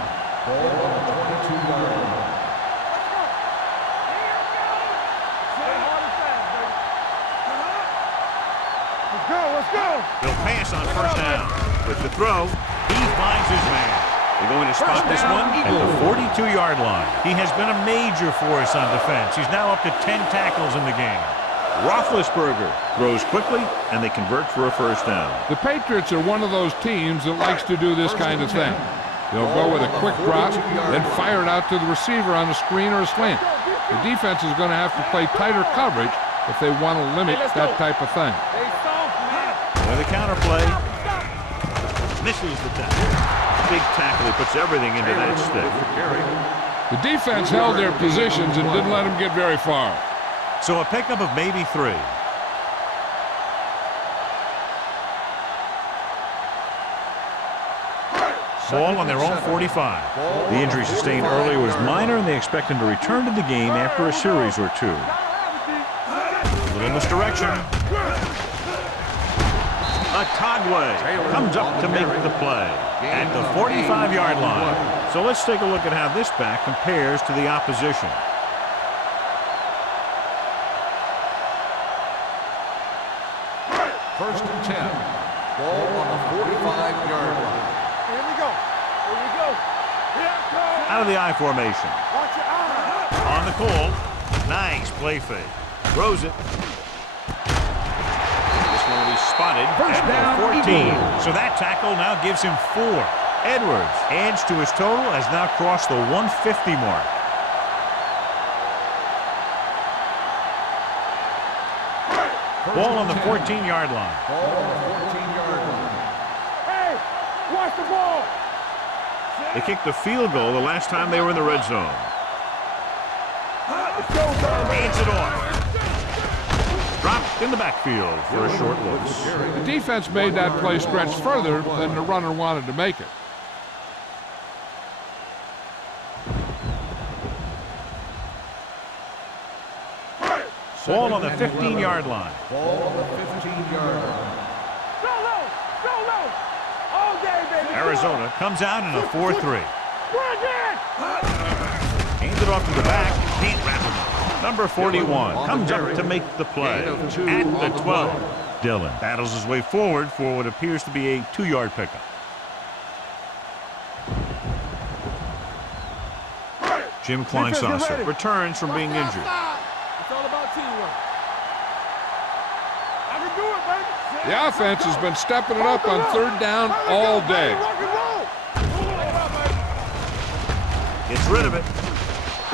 Let's go. They'll pass on first down. With the throw, he finds his man. They're going to spot this one at the 42-yard line. He has been a major force on defense. He's now up to 10 tackles in the game. Roethlisberger throws quickly, and they convert for a first down. The Patriots are one of those teams that likes to do this kind of thing. They'll go with a quick drop, then fire it out to the receiver on a screen or a slant. The defense is going to have to play tighter coverage if they want to limit that type of thing. With a counter play, misses the tackle. Big tackle, he puts everything into that stick. The defense held their positions and didn't let them get very far. So a pickup of maybe 3. Ball on their own 45. The injury sustained earlier was minor, and they expect him to return to the game after a series or 2. In this direction. Otagwe comes up to make the play at the 45-yard line. So let's take a look at how this back compares to the opposition. First and 10. Ball on the 45-yard line. Here we go. Here we go. Here it comes. Out of the I formation. Watch your eye. On the call. Nice play fake. Throws it. This one will be spotted at the 14. So that tackle now gives him 4. Edwards adds to his total, has now crossed the 150 mark. Ball on the 14-yard line. Ball on the 14-yard line. Hey, watch the ball. They kicked the field goal the last time they were in the red zone. Hands it off. Dropped in the backfield for a short loss. The defense made that play stretch further than the runner wanted to make it. Ball on the 15-yard line. Ball on the 15-yard line. Go low. Go low. All day, baby. Arizona comes out in a 4-3. Bring it. Hands it off to the back. Can't wrap him up. Number 41 comes up to make the play at the 12. Dillon battles his way forward for what appears to be a 2-yard pickup. Jim Kleinsasser returns from being injured. It's all about teamwork. I can do it, baby. The offense has been stepping it up on 3rd down all day. Gets rid of it.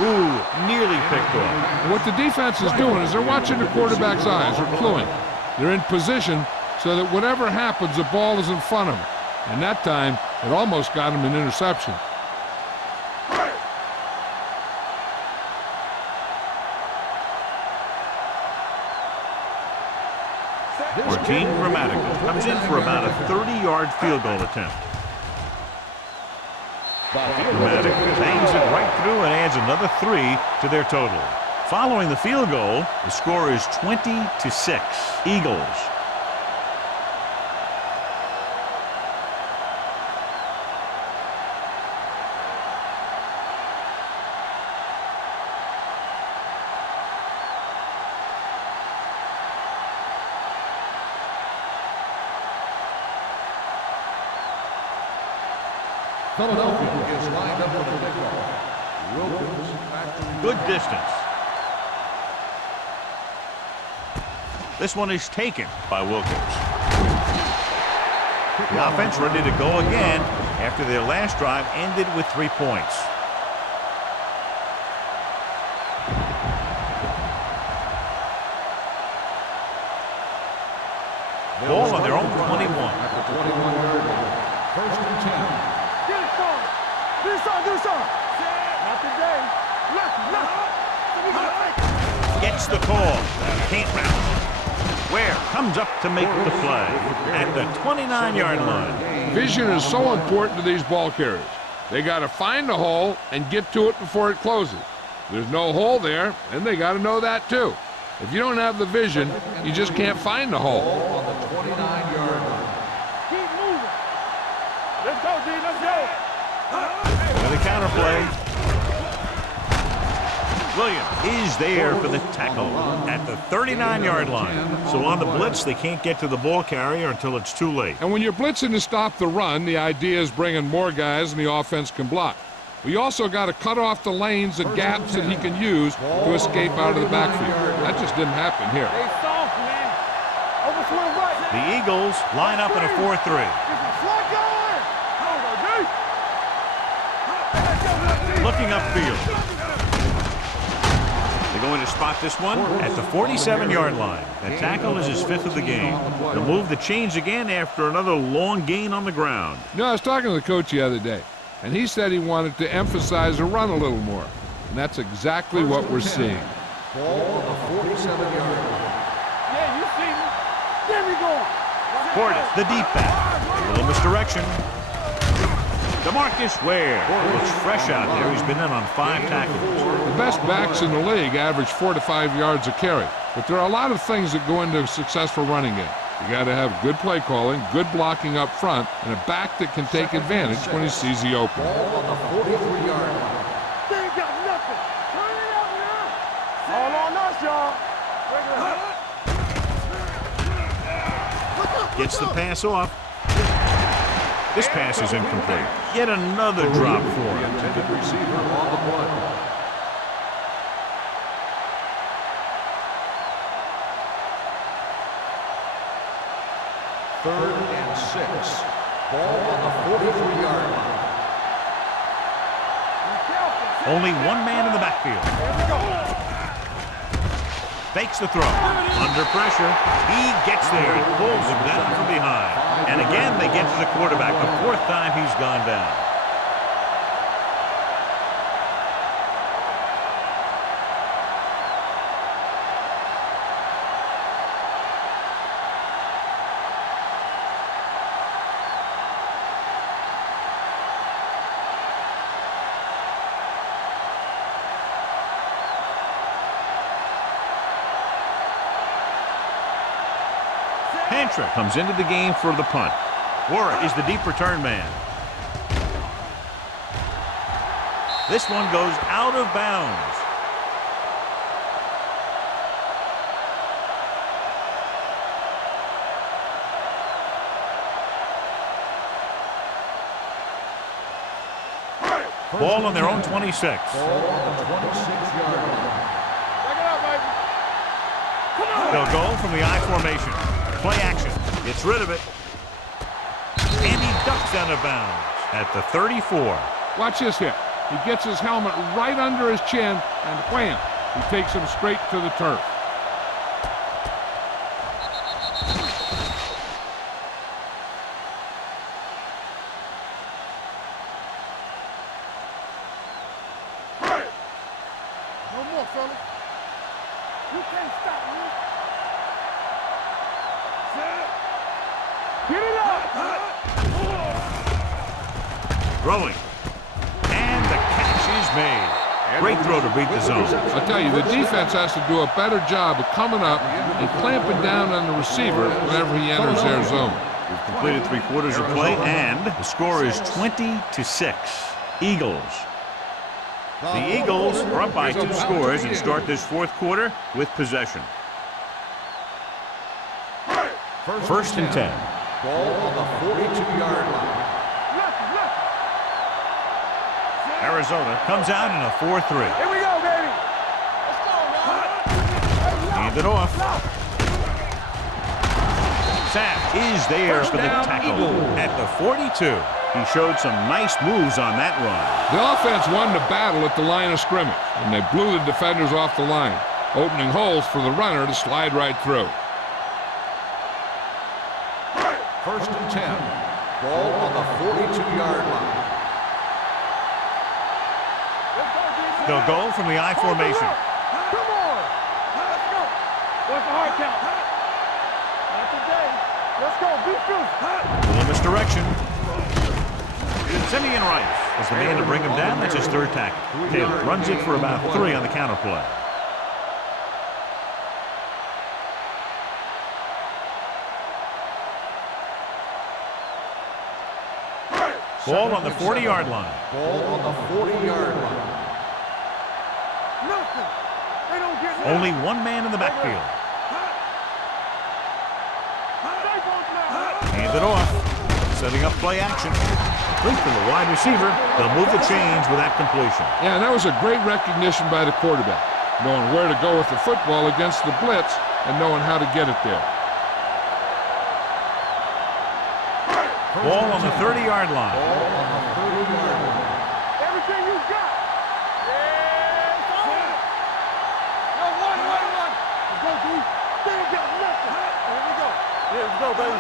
Ooh, nearly picked off. What the defense is doing is they're watching the quarterback's eyes. They're cluing. They're in position so that whatever happens, the ball is in front of them. And that time, it almost got him an interception. 14 Grammatical comes in for about a 30-yard field goal attempt. Grammatical bangs it right through and adds another 3 to their total. Following the field goal, the score is 20-6. Eagles. Philadelphia is lined up for the kickoff. Wilkins back to Good distance. This one is taken by Wilkins. The offense ready to go again after their last drive ended with 3 points. Ball on their own 21. at the 21-yard line. First and 10. Get it, son. Do something. Not today. Left. Gets the call. Can't wrap it. Ware comes up to make the play at the 29-yard line. Vision is so important to these ball carriers. They got to find the hole and get to it before it closes. There's no hole there, and they got to know that too. If you don't have the vision, you just can't find the hole. Ball on the 29-yard line. Keep moving. Let's go, D. Let's go. With a counter play. Williams is there for the tackle at the 39-yard line. So on the blitz, they can't get to the ball carrier until it's too late. And when you're blitzing to stop the run, the idea is bringing more guys and the offense can block. We also got to cut off the lanes and gaps that he can use to escape out of the backfield. That just didn't happen here. Stay soft, man. Overswing right. The Eagles line up in a 4-3. Slot going. Looking upfield. They're going to spot this one at the 47-yard line. That tackle is his 5th of the game. They'll move the chains again after another long gain on the ground. You know, I was talking to the coach the other day, and he said he wanted to emphasize the run a little more. And that's exactly what we're seeing. Ball on the 47-yard line. Yeah, you see me. Get me going. Portis, the deep back. A little misdirection. DeMarcus Ware looks fresh out there. He's been in on 5 tackles. The best backs in the league average 4 to 5 yards a carry. But there are a lot of things that go into a successful running game. You got to have good play calling, good blocking up front, and a back that can take advantage when he sees the opening. Ball on the 43-yard line. They ain't got nothing. Turn it up now. All on us, y'all. Gets the pass off. This pass is incomplete. Yet another drop for The him. intended receiver on the play. Third and 6. Ball on the 43-yard line. Only one man in the backfield. Fakes the throw. Under pressure. He gets there and pulls him down from behind. And again, they get to the quarterback. The 4th time he's gone down. Hantra comes into the game for the punt. Warwick is the deep return man. This one goes out of bounds. Ball on their own 26. Ball on the 26-yard line. Check it out, baby. They'll go from the I formation. Play action. Gets rid of it. And he ducks out of bounds at the 34. Watch this hit. He gets his helmet right under his chin, and wham, he takes him straight to the turf. No more, fellas. You can't stop me. Get it up. Throwing. And the catch is made. Great throw to beat the zone. I'll tell you, the defense has to do a better job of coming up and clamping down on the receiver whenever he enters their zone. We've completed 3/4 of play, and the score is 20-6. Eagles. The Eagles are up by 2 scores and start this 4th quarter with possession. 1st and 10. Ball on the 42-yard line. Arizona comes out in a 4-3. Here we go, baby. Let's go, man. Hand it off. Sam is there for the tackle at the 42. He showed some nice moves on that run. The offense won the battle at the line of scrimmage, and they blew the defenders off the line, opening holes for the runner to slide right through. 1st and 10. Ball on the 42-yard line. They'll go from the I formation. Come on. Let's go. What's the hard count? Not today. Let's go. Be true. A little misdirection. Simeon Rice is the man to bring him down. That's his 3rd tackle. Taylor runs it for about 3 on the counter play. Ball on the 40-yard line. Ball on the 40-yard line. Nothing. They don't get nothing. Only one man in the backfield. Hand it off. Setting up play action. complete to the wide receiver. They'll move the chains with that completion. Yeah, and that was a great recognition by the quarterback, knowing where to go with the football against the blitz and knowing how to get it there. Ball on the 30-yard line. Everything you got. Yeah, it's on. No, one. Let's go, D. They ain't got nothing. Here we go. Yeah, let's go, baby.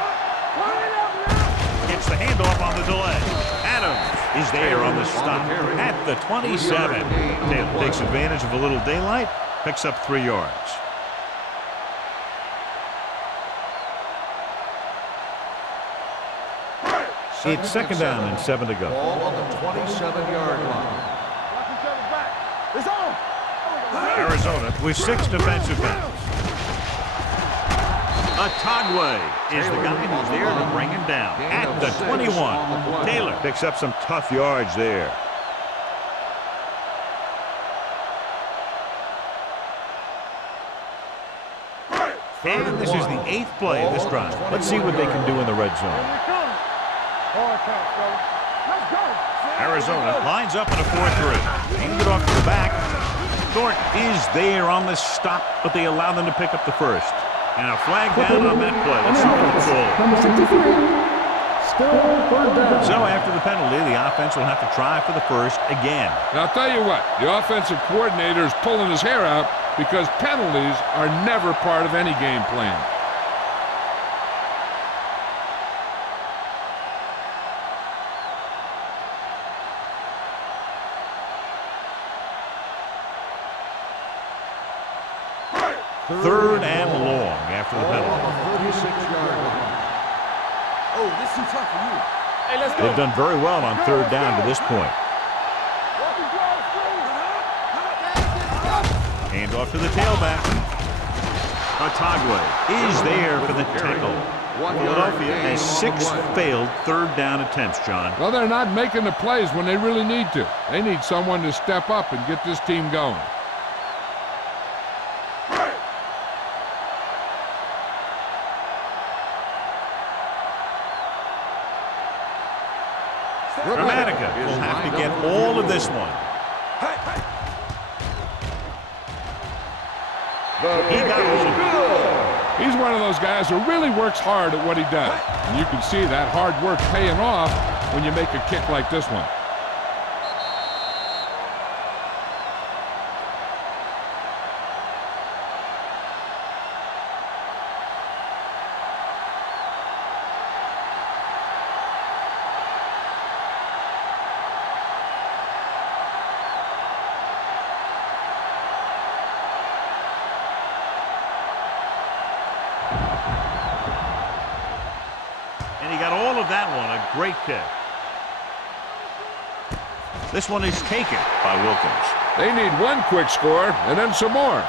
Turn it up now. Gets the handoff on the delay. Adams is there on the stop at the 27. Taylor takes advantage of a little daylight, picks up 3 yards. It's second down and 7 to go. Ball on the 27-yard line. Watch each other back. It's on. Arizona with 6 defensive backs. Atagwe is the guy who's there to bring him down at the 21. Taylor picks up some tough yards there. And this is the 8th play of this drive. Let's see what they can do in the red zone. Here we come. Hard count, fellas. Let's go. Arizona lines up in a 4-3. Hand it off to the back. Thornton is there on the stop, but they allow them to pick up the first. And a flag down on that play. Let's see what the call is. Number 63, still third down. So after the penalty, the offense will have to try for the first again. And I'll tell you what, the offensive coordinator is pulling his hair out because penalties are never part of any game plan. Third and long after the penalty. 36-yard line. Oh, this is too tough for you. Hey, let's go. They've done very well on third down to this point. Hand off to the tailback. Atagwe is there for the tackle. Philadelphia has 6 failed third down attempts, John. Well, they're not making the plays when they really need to. They need someone to step up and get this team going. Dramatica will have to get all of this one. He got it. He's one of those guys who really works hard at what he does. And you can see that hard work paying off when you make a kick like this one. And he got all of that one, a great kick. This one is taken by Wilkins. They need one quick score and then some more.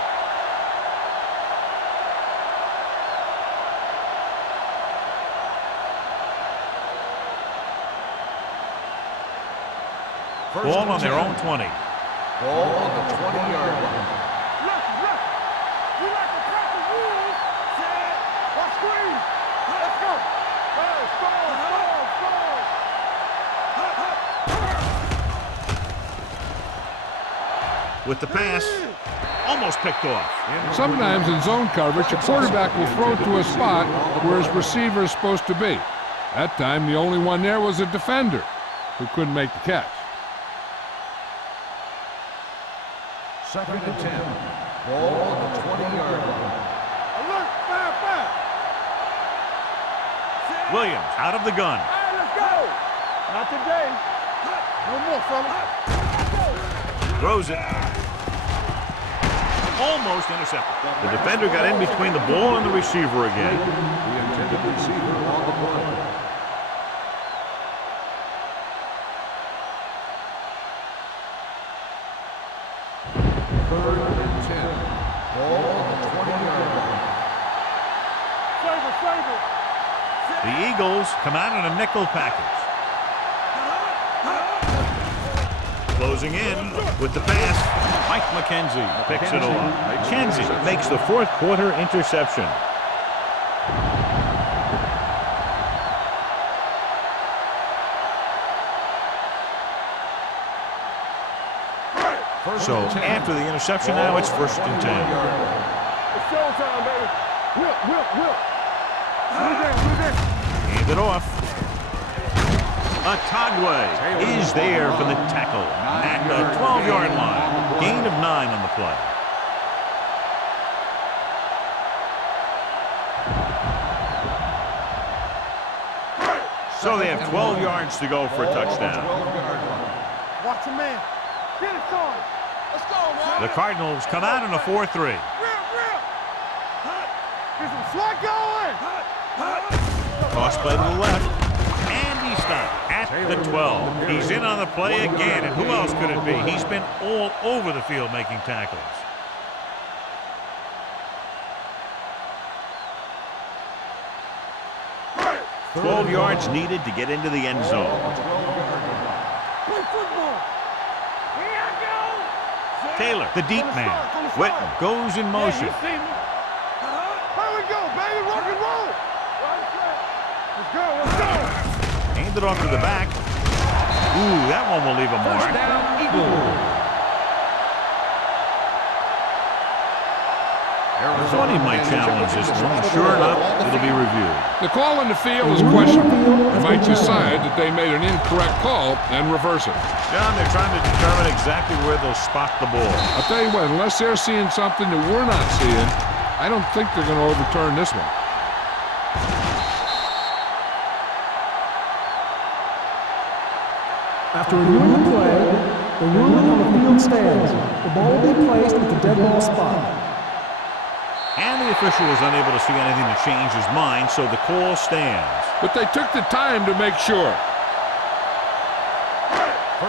Ball on their own 20. Ball on the 20-yard line. We like to crack the rules. Let's squeeze. Let's go. Hey, score. With the pass, almost picked off. Sometimes in zone coverage, a quarterback will throw to a spot where his receiver is supposed to be. That time, the only one there was a defender who couldn't make the catch. Second and 10. Ball on the 20-yard line. Alert, fire. Williams out of the gun. Hey, let's go. Not today. No more, fella. Throws it. Almost intercepted. The defender got in between the ball and the receiver again. The intended receiver on the play. Third and 10. Ball on the 20-yard line. Save it. The Eagles come out in a nickel package. Closing in with the pass. Mike McKenzie picks it off. McKenzie makes the fourth quarter interception. So after the interception, now it's 1st and 10. It's showtime, baby. Whip. Hand it off. Atagwe is there for the tackle at the 12-yard line. Gain of 9 on the play. So they have 12 yards to go for a touchdown. Watch him, man. Get it going. Let's go, man. The Cardinals come out in a 4-3. Get some slack going. Cross play to the left. And he's stopped at the 12. He's in on the play again. And who else could it be? He's been all over the field making tackles. "12 yards needed to get into the end zone. Play football. Here I go. Taylor, the deep man. Whitten goes in motion. Here we go, baby. Rock and roll. Let's go. Hand it off to the back. Ooh, that one will leave a mark. First down, Eagles. I thought he might challenge this one. Sure enough, it'll be reviewed. The call in the field is questionable. They might decide that they made an incorrect call and reverse it. John, they're trying to determine exactly where they'll spot the ball. I'll tell you what, unless they're seeing something that we're not seeing, I don't think they're going to overturn this one. After reviewing the play, the ruling on the field stands. The ball will be placed at the dead ball spot. And the official was unable to see anything to change his mind, so the call stands. But they took the time to make sure.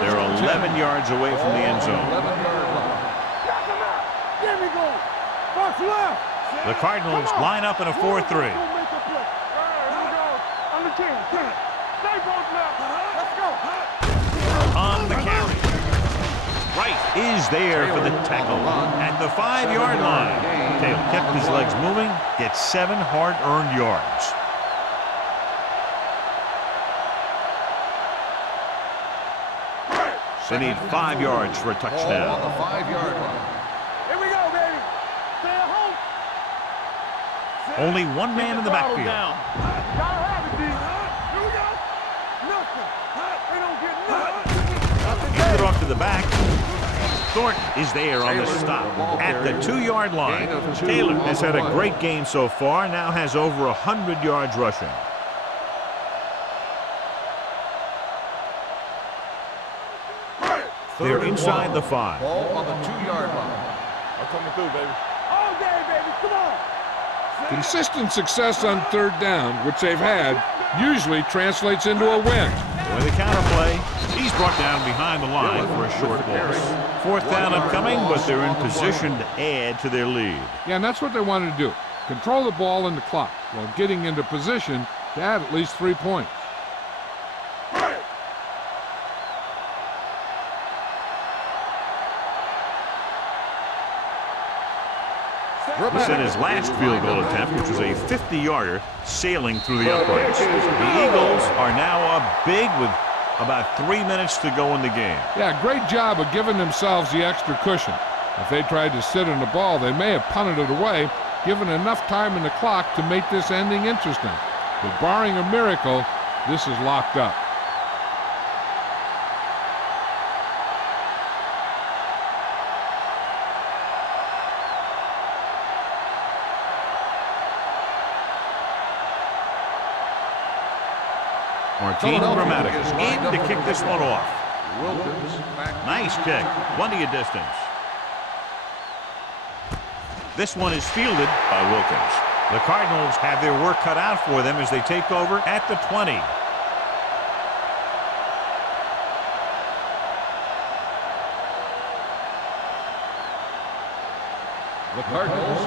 They're 11 yards away from the end zone. There we go. Box left. The Cardinals line up in a 4-3. Here we go. On the 10. Stay both left. Let's go. On the carry. Wright is there for the tackle at the 5-yard line. Taylor kept his legs moving, gets 7 hard-earned yards. They need 5 yards for a touchdown. On the 5-yard line. Here we go, baby. Stay at home. Only one man in the backfield. Gotta have it, D. Here we go. Nothing. They don't get nothing. Hand it off to the back. Thornton is there on the stop at the 2-yard line. Taylor has had a great game so far, now has over 100 yards rushing. They're inside the 5. Ball on the 2-yard line. I'm coming through, baby. All day, baby. Come on. Consistent success on 3rd down, which they've had, usually translates into a win. With a counterplay, he's brought down behind the line for a short loss. 4th down upcoming, but they're in position to add to their lead. Yeah, and that's what they wanted to do. Control the ball and the clock while getting into position to add at least 3 points. This is his last field goal attempt, which was a 50-yarder sailing through the uprights. The Eagles are now up big with about 3 minutes to go in the game. Yeah, great job of giving themselves the extra cushion. If they tried to sit on the ball, they may have punted it away, given enough time in the clock to make this ending interesting. But barring a miracle, this is locked up. Martin Gramatic in to kick this one off. Wilkins back. Nice kick. Plenty of distance. This one is fielded by Wilkins. The Cardinals have their work cut out for them as they take over at the 20. The Cardinals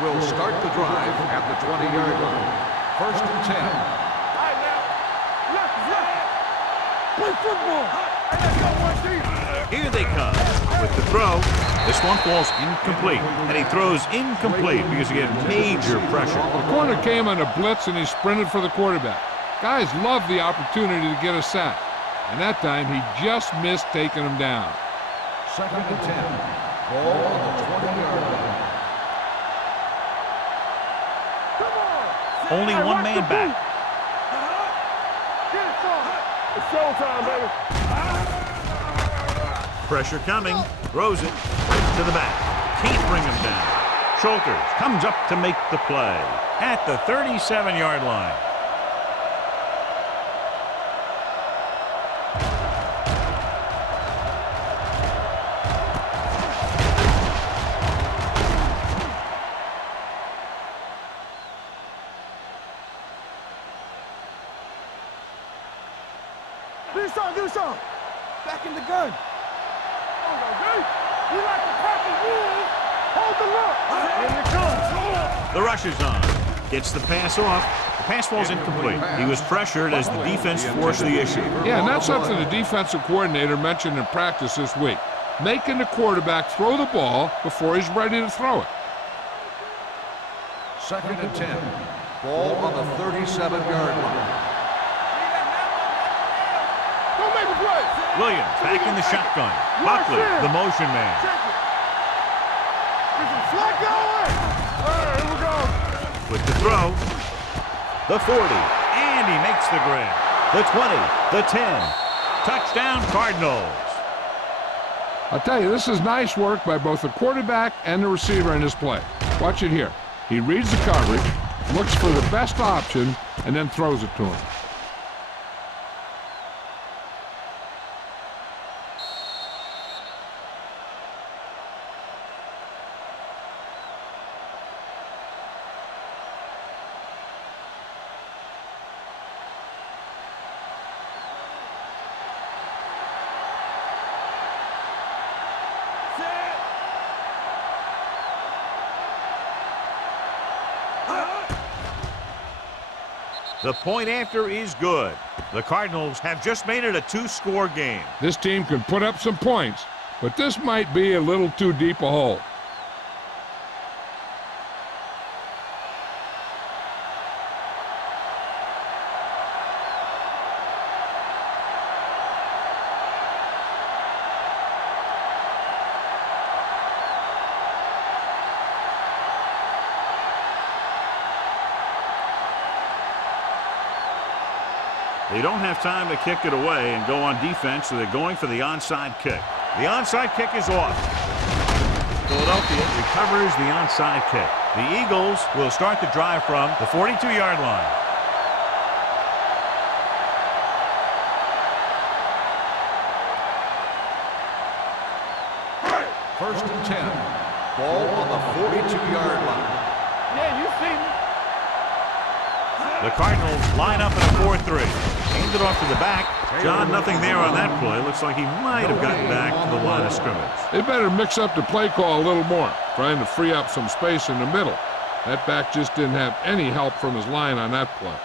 will start the drive at the 20-yard line. 1st and 10. Play football. Here they come with the throw. This one falls incomplete, and he throws incomplete because he had major pressure. The corner came on a blitz, and he sprinted for the quarterback. Guys love the opportunity to get a sack, and that time he just missed taking him down. Second and 10. Ball on the 20-yard line. Only one man back. It's showtime, baby. Pressure coming. Throws it to the back. Can't bring him down. Schulters comes up to make the play at the 37-yard line. Do something. Back in the gun. We like the pack of wolves. Hold the look. Here it comes. The rush is on. Gets the pass off. The pass falls incomplete. He was pressured as the defense forced the issue. Yeah, and that's something the defensive coordinator mentioned in practice this week. Making the quarterback throw the ball before he's ready to throw it. Second and 10. Ball on the 37-yard line. Williams back in the shotgun. Buckley, the motion man. Here we go. With the throw, the 40, and he makes the grab. The 20, the 10. Touchdown, Cardinals. I'll tell you, this is nice work by both the quarterback and the receiver in this play. Watch it here. He reads the coverage, looks for the best option, and then throws it to him. The point after is good. The Cardinals have just made it a two-score game. This team can put up some points, but this might be a little too deep a hole. They don't have time to kick it away and go on defense, so they're going for the onside kick. The onside kick is off. Philadelphia recovers the onside kick. The Eagles will start the drive from the 42-yard line. First and 10. Ball on the 42-yard line. Yeah, you see me. The Cardinals line up in a 4-3. Aimed it off to the back. John, nothing there on that play. Looks like he might have gotten back to the line of scrimmage. They better mix up the play call a little more, trying to free up some space in the middle. That back just didn't have any help from his line on that play.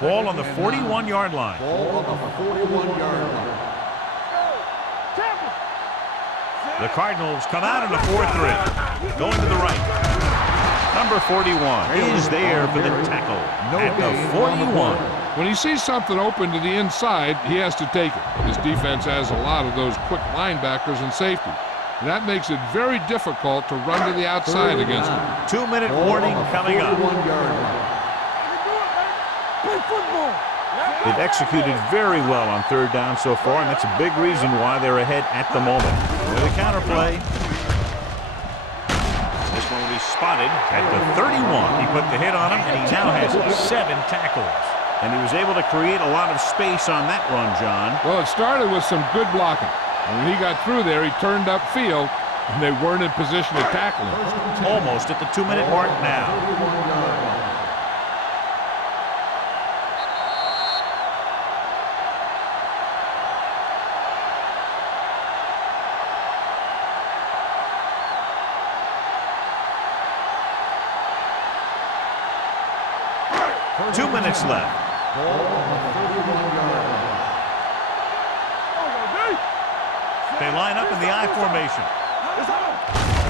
Ball on the 41-yard line. Ball on the 41-yard line. The Cardinals come out in a 4-3. Going to the right. Number 41 is there for the tackle at the 41. When he sees something open to the inside, he has to take it. His defense has a lot of those quick linebackers and safety. And that makes it very difficult to run to the outside against him. 2-minute warning coming up. Play football. They've executed very well on third down so far, and that's a big reason why they're ahead at the moment. With a counterplay. This one will be spotted at the 31. He put the hit on him, and he now has 7 tackles. And he was able to create a lot of space on that run, John. Well, it started with some good blocking. And when he got through there, he turned upfield, and they weren't in position to tackle him. Almost at the 2-minute mark now. Two minutes left. They line up in the I formation.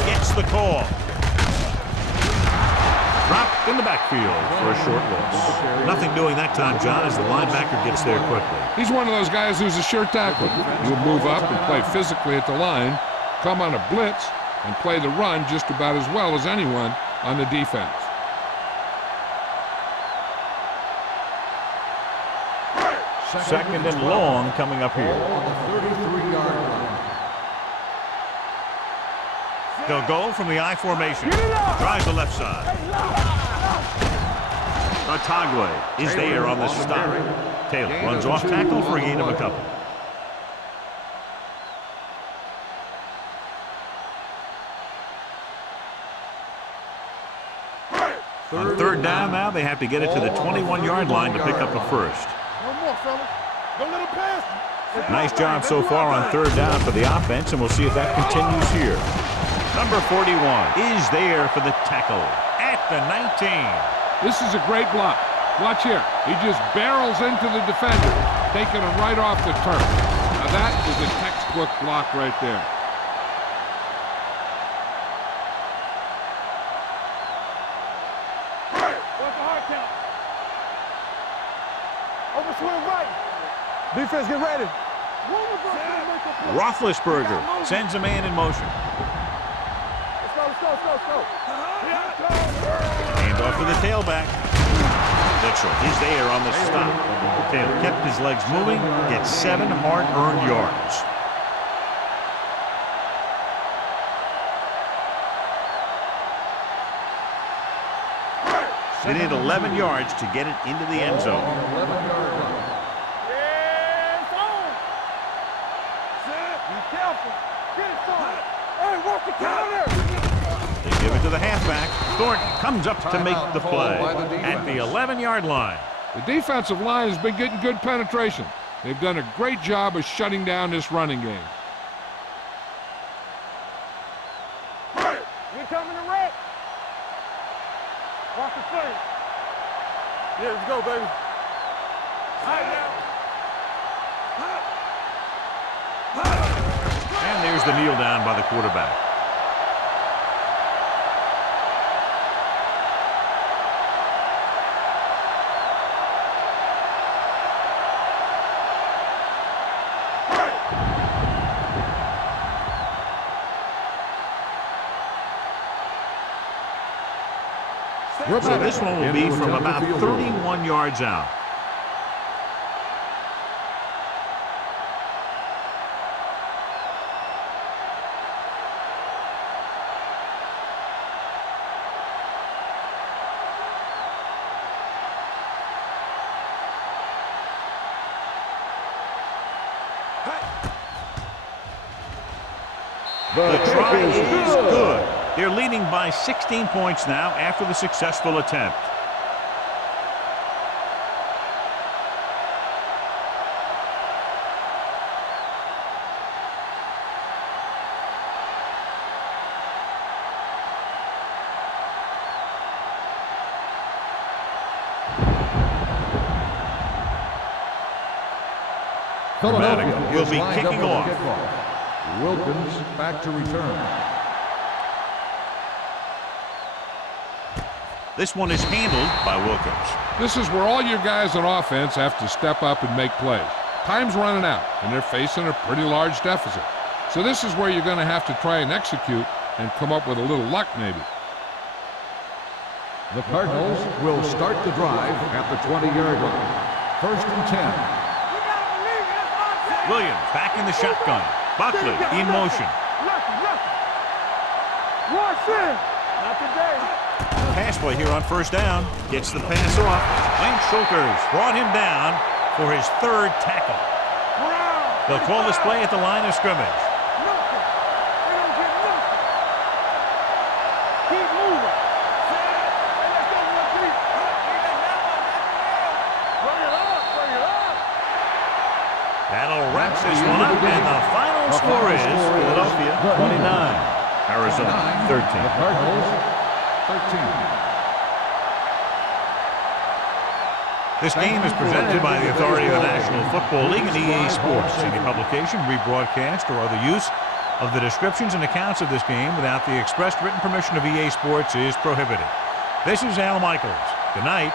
Gets the call. Drop in the backfield for a short loss. Nothing doing that time, John, as the linebacker gets there quickly. He's one of those guys who's a sure tackler. He'll move up and play physically at the line, come on a blitz, and play the run just about as well as anyone on the defense. Second and long coming up here. On the 33-yard line. They'll go from the I formation. Drives the left side. Otagwe is there on the stop. Taylor runs off tackle for a gain of a couple. On third down now, they have to get it to the 21-yard line to pick up a first. No more, fellas. Don't let him pass. Nice job so far on third down for the offense, and we'll see if that continues here. Number 41 is there for the tackle at the 19. This is a great block. Watch here. He just barrels into the defender, taking him right off the turf. Now that is a textbook block right there. What's the hard count? Over swing right. Defense, get ready. Roethlisberger sends a man in motion. Let's go. Hand off to the tailback. Mitchell is there on the stop. Taylor kept his legs moving, gets 7 hard-earned yards. They need 11 yards to get it into the end zone. Be careful. Get it, son. Hey, watch the counter. They give it to the halfback. Thornton comes up to make the play at the 11-yard line. The defensive line has been getting good penetration. They've done a great job of shutting down this running game. We coming to wreck. Watch the play. Yeah, let's go, baby. All right, now. And there's the kneel down by the quarterback. So this one will be from about 31 yards out. The try is good. They're leading by 16 points now after the successful attempt. Philadelphia will be kicking off. Wilkins back to return. This one is handled by Wilkins. This is where all your guys on offense have to step up and make plays. Time's running out, and they're facing a pretty large deficit. So this is where you're going to have to try and execute and come up with a little luck maybe. The Cardinals will start the drive at the 20-yard line. 1st and 10. Williams back in the shotgun. Buckley in motion. Watch it. Not today. Pass play here on first down. Gets the pass off. Lance Schulters brought him down for his 3rd tackle. They'll call this play at the line of scrimmage. Keep moving. Bring it up. That'll wrap this one up, and the final score is Philadelphia 29, Arizona 13. The Cardinals 13. This game is presented by the authority of the National Football League and EA Sports. Any publication, rebroadcast, or other use of the descriptions and accounts of this game without the expressed written permission of EA Sports is prohibited. This is Al Michaels. Good night.